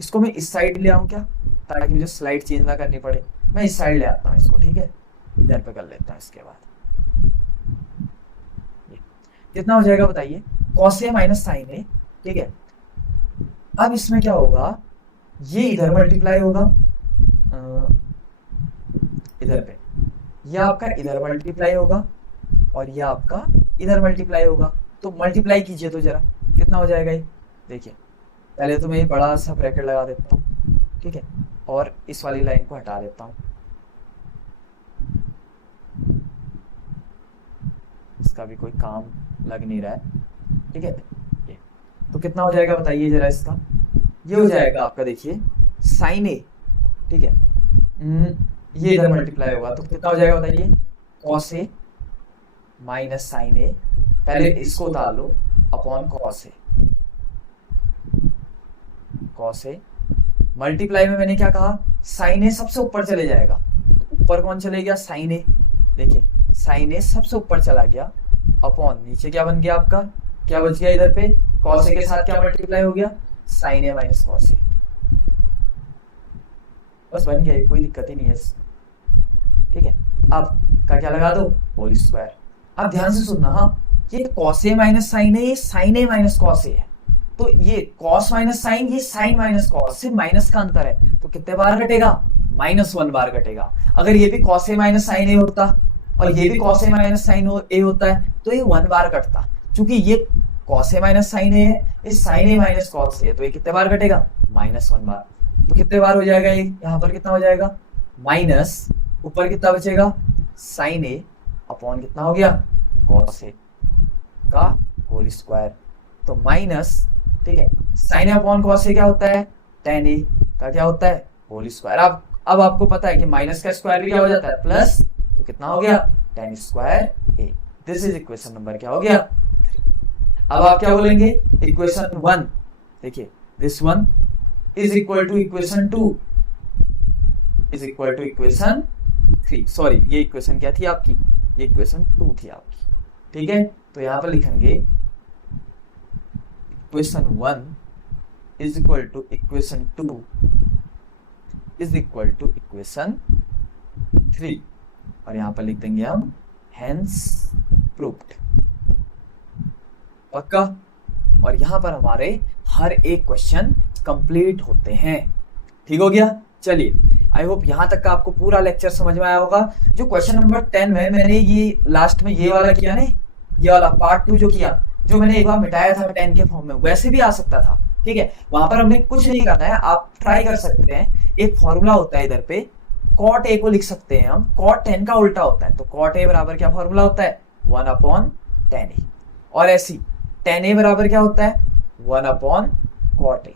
इसको मैं इस साइड ले आऊं क्या, ताकि मुझे स्लाइड चेंज ना करनी पड़े। मैं इस साइड ले आता हूँ इसको। ठीक है? इधर पे कर लेता हूँ। इसके बाद कितना हो जाएगा बताइए? कॉस ए माइनस साइन ए। ठीक है? अब इसमें क्या होगा, ये इधर मल्टीप्लाई होगा इधर पे, ये आपका इधर मल्टीप्लाई होगा और ये आपका इधर मल्टीप्लाई होगा। तो मल्टीप्लाई कीजिए तो जरा, कितना हो जाएगा ये? देखिए पहले तो मैं ये बड़ा सा ब्रैकेट लगा देता हूँ। ठीक है? और इस वाली लाइन को हटा देता हूँ, इसका भी कोई काम लग नहीं रहा है। ठीक है? ये तो कितना हो जाएगा बताइए जरा इसका? ये हो जाएगा आपका, देखिए साइन ए। ठीक है? ये इधर मल्टीप्लाई होगा तो कितना हो जाएगा बताइए? कॉस ए माइनस साइन ए, पहले इसको उतार लो, upon cos A. Cos A multiply में मैंने क्या कहा, साइन ए सबसे ऊपर चले जाएगा। ऊपर कौन चले गया? Sign A. देखिए साइन ए सबसे ऊपर चला गया, अपॉन नीचे क्या बन गया आपका, क्या बच गया इधर पे? कॉस ए के साथ क्या मल्टीप्लाई हो गया? साइन ए माइनस कॉस ए। बस बन गया, कोई दिक्कत ही नहीं है। ठीक है? अब का क्या लगा दो? Whole square. अब ध्यान से सुनना, हाँ, ये cos A minus sine A, ये sine A minus cos A है। तो ये कॉस माइनस साइन, ये साइन माइनस कॉस, सिर्फ माइनस का अंतर है। तो कितने बार घटेगा? -1 बार घटेगा। अगर ये भी कॉस ए माइनस साइन ए होता और ये भी कॉस ए माइनस साइन ए होता है तो ये 1 बार घटता। क्योंकि ये कॉस ए माइनस साइन ए है, ये sine A minus cos A है, तो ये कितने बार घटेगा? -1 बार। तो कितने बार हो जाएगा ये? यहाँ पर कितना हो जाएगा? माइनस, ऊपर कितना बचेगा? साइन ए अपॉन कितना हो गया? कॉस ए का होल स्क्वायर। तो माइनस, ठीक है, sine A upon cos A क्या होता है? tan ए का क्या होता है? Whole square. अब आपको पता है कि माइनस का स्क्वायर भी क्या हो जाता है? प्लस। तो कितना हो गया? tan square A. This is equation number क्या हो गया? 3। अब आप क्या बोलेंगे? इक्वेशन 1, देखिए this one is equal to equation 2 is equal to equation 3। Sorry, ये इक्वेशन क्या थी आपकी? ये इक्वेशन 2 थी आपकी। ठीक है? तो यहां पर लिखेंगे equation 1 is equal to equation 2 is equal to equation 3, और यहां पर लिख देंगे हम हेंस प्रूव्ड। पक्का? और यहां पर हमारे हर एक क्वेश्चन कंप्लीट होते हैं। ठीक हो गया? चलिए, आई होप यहां तक का आपको पूरा लेक्चर समझ में आया होगा। जो क्वेश्चन नंबर 10 में मैंने ये लास्ट में ये वाला किया ना, ये वाला पार्ट 2 जो किया, जो मैंने एक बार मिटाया था 10 के फॉर्म में, वैसे भी आ सकता था। ठीक है? वहां पर हमने कुछ नहीं करना है, आप ट्राई कर सकते हैं। एक फॉर्मूला होता है इधर पे, कॉट ए को लिख सकते हैं हम, कॉट 10 का उल्टा होता है। तो कॉट ए बराबर क्या फॉर्मूला होता है? 1/tan ए। और ऐसी tan ए बराबर क्या होता है? 1/cot A।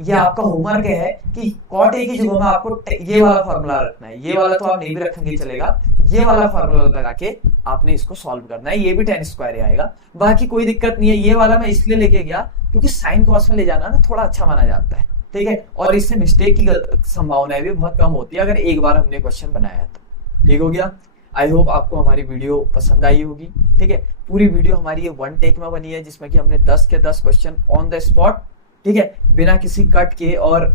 ये आपका होमवर्क है कि cot A की जगह में आपको ये वाला फॉर्मूला रखना है। ये वाला तो आप नहीं भी रखेंगे चलेगा, ये वाला फॉर्मूला लगा के आपने इसको सॉल्व करना है। ये भी tan स्क्वायर आएगा, बाकी कोई दिक्कत नहीं है। ये वाला मैं इसलिए लेके गया क्योंकि साइन कॉस में ले जाना ना थोड़ा अच्छा माना जाता है, ठीक है, और इससे मिस्टेक की संभावना भी बहुत कम होती है अगर एक बार हमने क्वेश्चन बनाया तो। ठीक हो गया। आई होप आपको हमारी वीडियो पसंद आई होगी, ठीक है। पूरी वीडियो हमारी ये 1 टेक में बनी है, जिसमें कि हमने 10 के 10 क्वेश्चन ऑन द स्पॉट, ठीक है, बिना किसी कट के और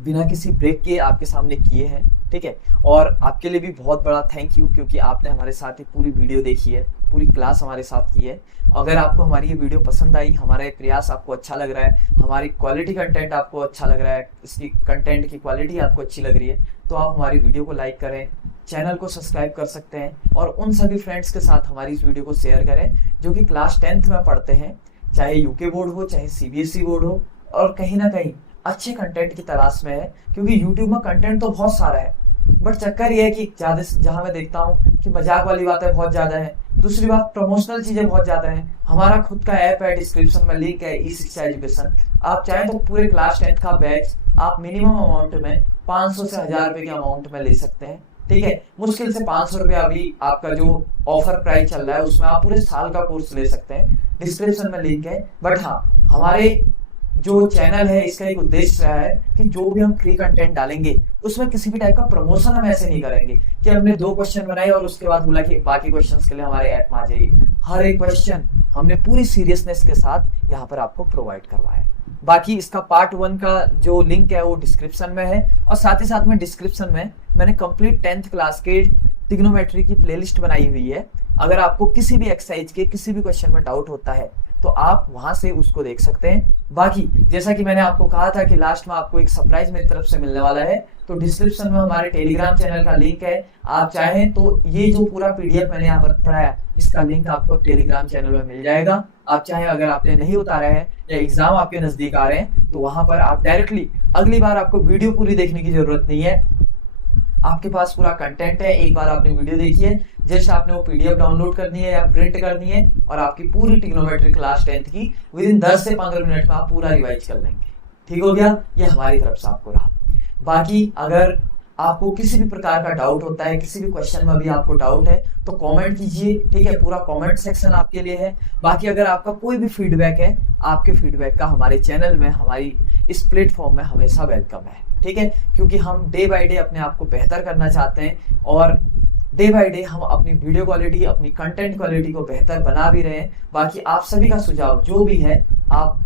बिना किसी ब्रेक के आपके सामने किए हैं, ठीक है। और आपके लिए भी बहुत बड़ा थैंक यू, क्योंकि आपने हमारे साथ ये पूरी वीडियो देखी है, पूरी क्लास हमारे साथ की है। अगर आपको हमारी ये वीडियो पसंद आई, हमारा ये प्रयास आपको अच्छा लग रहा है, हमारी क्वालिटी कंटेंट आपको अच्छा लग रहा है, इसकी कंटेंट की क्वालिटी आपको अच्छी लग रही है, तो आप हमारी वीडियो को लाइक करें, चैनल को सब्सक्राइब कर सकते हैं और उन सभी फ्रेंड्स के साथ हमारी इस वीडियो को शेयर करें जो कि क्लास 10th में पढ़ते हैं, चाहे यूके बोर्ड हो चाहे सीबीएसई बोर्ड हो, और कहीं ना कहीं अच्छे कंटेंट की तलाश में है। क्योंकि यूट्यूब में कंटेंट तो बहुत सारा है, बट चक्कर ये है कि ज्यादा जहां मैं देखता हूँ कि मजाक वाली बातें बहुत ज्यादा है, दूसरी बात प्रमोशनल चीजें बहुत ज्यादा है। हमारा खुद का ऐप है, डिस्क्रिप्शन में लिंक है, ई शिक्षा एजुकेशन। आप चाहें तो पूरे क्लास 10th का बैच आप मिनिमम अमाउंट में 500 से 1000 रुपए के अमाउंट में ले सकते हैं, ठीक है। मुश्किल से 500 रुपए अभी आपका जो ऑफर प्राइस चल रहा है उसमें आप पूरे साल का कोर्स ले सकते हैं, डिस्क्रिप्शन में लिंक है। बट हाँ, हमारे जो चैनल है इसका एक उद्देश्य रहा है कि जो भी हम फ्री कंटेंट डालेंगे उसमें किसी भी टाइप का प्रमोशन हम ऐसे नहीं करेंगे कि हमने 2 क्वेश्चन बनाए और उसके बाद बोला कि बाकी क्वेश्चंस के लिए हमारे ऐप में आ जाइए। हर एक क्वेश्चन हमने पूरी सीरियसनेस के साथ यहाँ पर आपको प्रोवाइड करवाया है। बाकी इसका पार्ट 1 का जो लिंक है वो डिस्क्रिप्शन में है, और साथ ही साथ में डिस्क्रिप्शन में मैंने कंप्लीट 10th क्लास के ट्रिग्नोमेट्री की प्लेलिस्ट बनाई हुई है। अगर आपको किसी भी एक्सरसाइज के किसी भी क्वेश्चन में डाउट होता है तो आप वहां से उसको देख सकते हैं। बाकी जैसा कि मैंने आपको कहा था कि लास्ट में आपको एक सरप्राइज मेरी तरफ से मिलने वाला है, तो डिस्क्रिप्शन में हमारे टेलीग्राम चैनल का लिंक है। आप चाहें तो ये जो पूरा पीडीएफ मैंने यहाँ पर पढ़ाया इसका लिंक आपको टेलीग्राम चैनल में मिल जाएगा। आप चाहे अगर आपने नहीं उतारा है या एग्जाम आपके नजदीक आ रहे हैं तो वहां पर आप डायरेक्टली अगली बार आपको वीडियो पूरी देखने की जरूरत नहीं है, आपके पास पूरा कंटेंट है। एक बार आपने वीडियो देखी है, जस्ट आपने वो पीडीएफ डाउनलोड करनी है या प्रिंट करनी है और आपकी पूरी ट्रिग्नोमेट्री क्लास 10th की विदिन 10 से 15 मिनट में आप पूरा रिवाइज कर लेंगे। ठीक हो गया, ये हमारी तरफ से आपको रहा। बाकी अगर आपको किसी भी प्रकार का डाउट होता है, किसी भी क्वेश्चन में भी आपको डाउट है तो कमेंट कीजिए, ठीक है, पूरा कमेंट सेक्शन आपके लिए है। बाकी अगर आपका कोई भी फीडबैक है, आपके फीडबैक का हमारे चैनल में, हमारी इस प्लेटफॉर्म में हमेशा वेलकम है, ठीक है, क्योंकि हम डे बाय डे अपने आप को बेहतर करना चाहते हैं और डे बाय डे हम अपनी वीडियो क्वालिटी, अपनी कंटेंट क्वालिटी को बेहतर बना भी रहे हैं। बाकी आप सभी का सुझाव जो भी है आप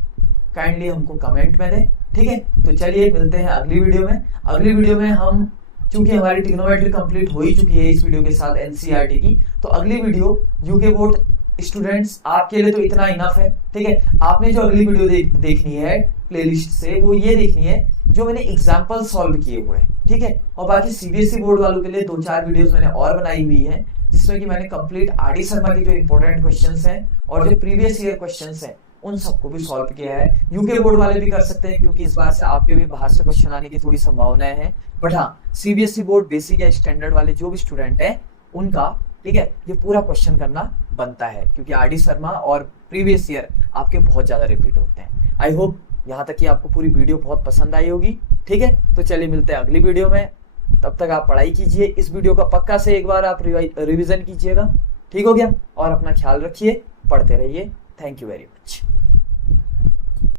काइंडली हमको कमेंट में दें, ठीक है। तो चलिए मिलते हैं अगली वीडियो में। अगली वीडियो में हम, चूंकि हमारी ट्रिग्नोमेट्री कंप्लीट हो ही चुकी है इस वीडियो के साथ एनसीईआरटी की, तो अगली वीडियो यूके बोर्ड स्टूडेंट्स आपके लिए तो इतना इनफ है, ठीक है। आपने जो अगली वीडियो देखनी है प्लेलिस्ट से वो ये देखनी है जो मैंने एग्जाम्पल सॉल्व किए हुए हैं, ठीक है। और बाकी सीबीएसई बोर्ड वालों के लिए 2-4 वीडियोस मैंने और बनाई हुई है जिसमें कि मैंने कंप्लीट आरडी शर्मा के जो इंपॉर्टेंट क्वेश्चंस हैं और जो प्रीवियस ईयर क्वेश्चंस हैं उन सबको भी सॉल्व किया है। यूके बोर्ड वाले भी कर सकते हैं क्योंकि इस बार से आपके भी बाहर से क्वेश्चन आने की थोड़ी संभावनाएं हैं। बट हाँ, सीबीएसई बोर्ड बेसिक या स्टैंडर्ड वाले जो भी स्टूडेंट हैं उनका, ठीक है, ये पूरा क्वेश्चन करना बनता है क्योंकि आरडी शर्मा और प्रीवियस ईयर आपके बहुत ज्यादा रिपीट होते हैं। आई होप यहाँ तक कि आपको पूरी वीडियो बहुत पसंद आई होगी, ठीक है। तो चलिए मिलते हैं अगली वीडियो में, तब तक आप पढ़ाई कीजिए। इस वीडियो का पक्का से एक बार आप रिवीजन कीजिएगा, ठीक हो गया, और अपना ख्याल रखिए, पढ़ते रहिए। Thank you very much.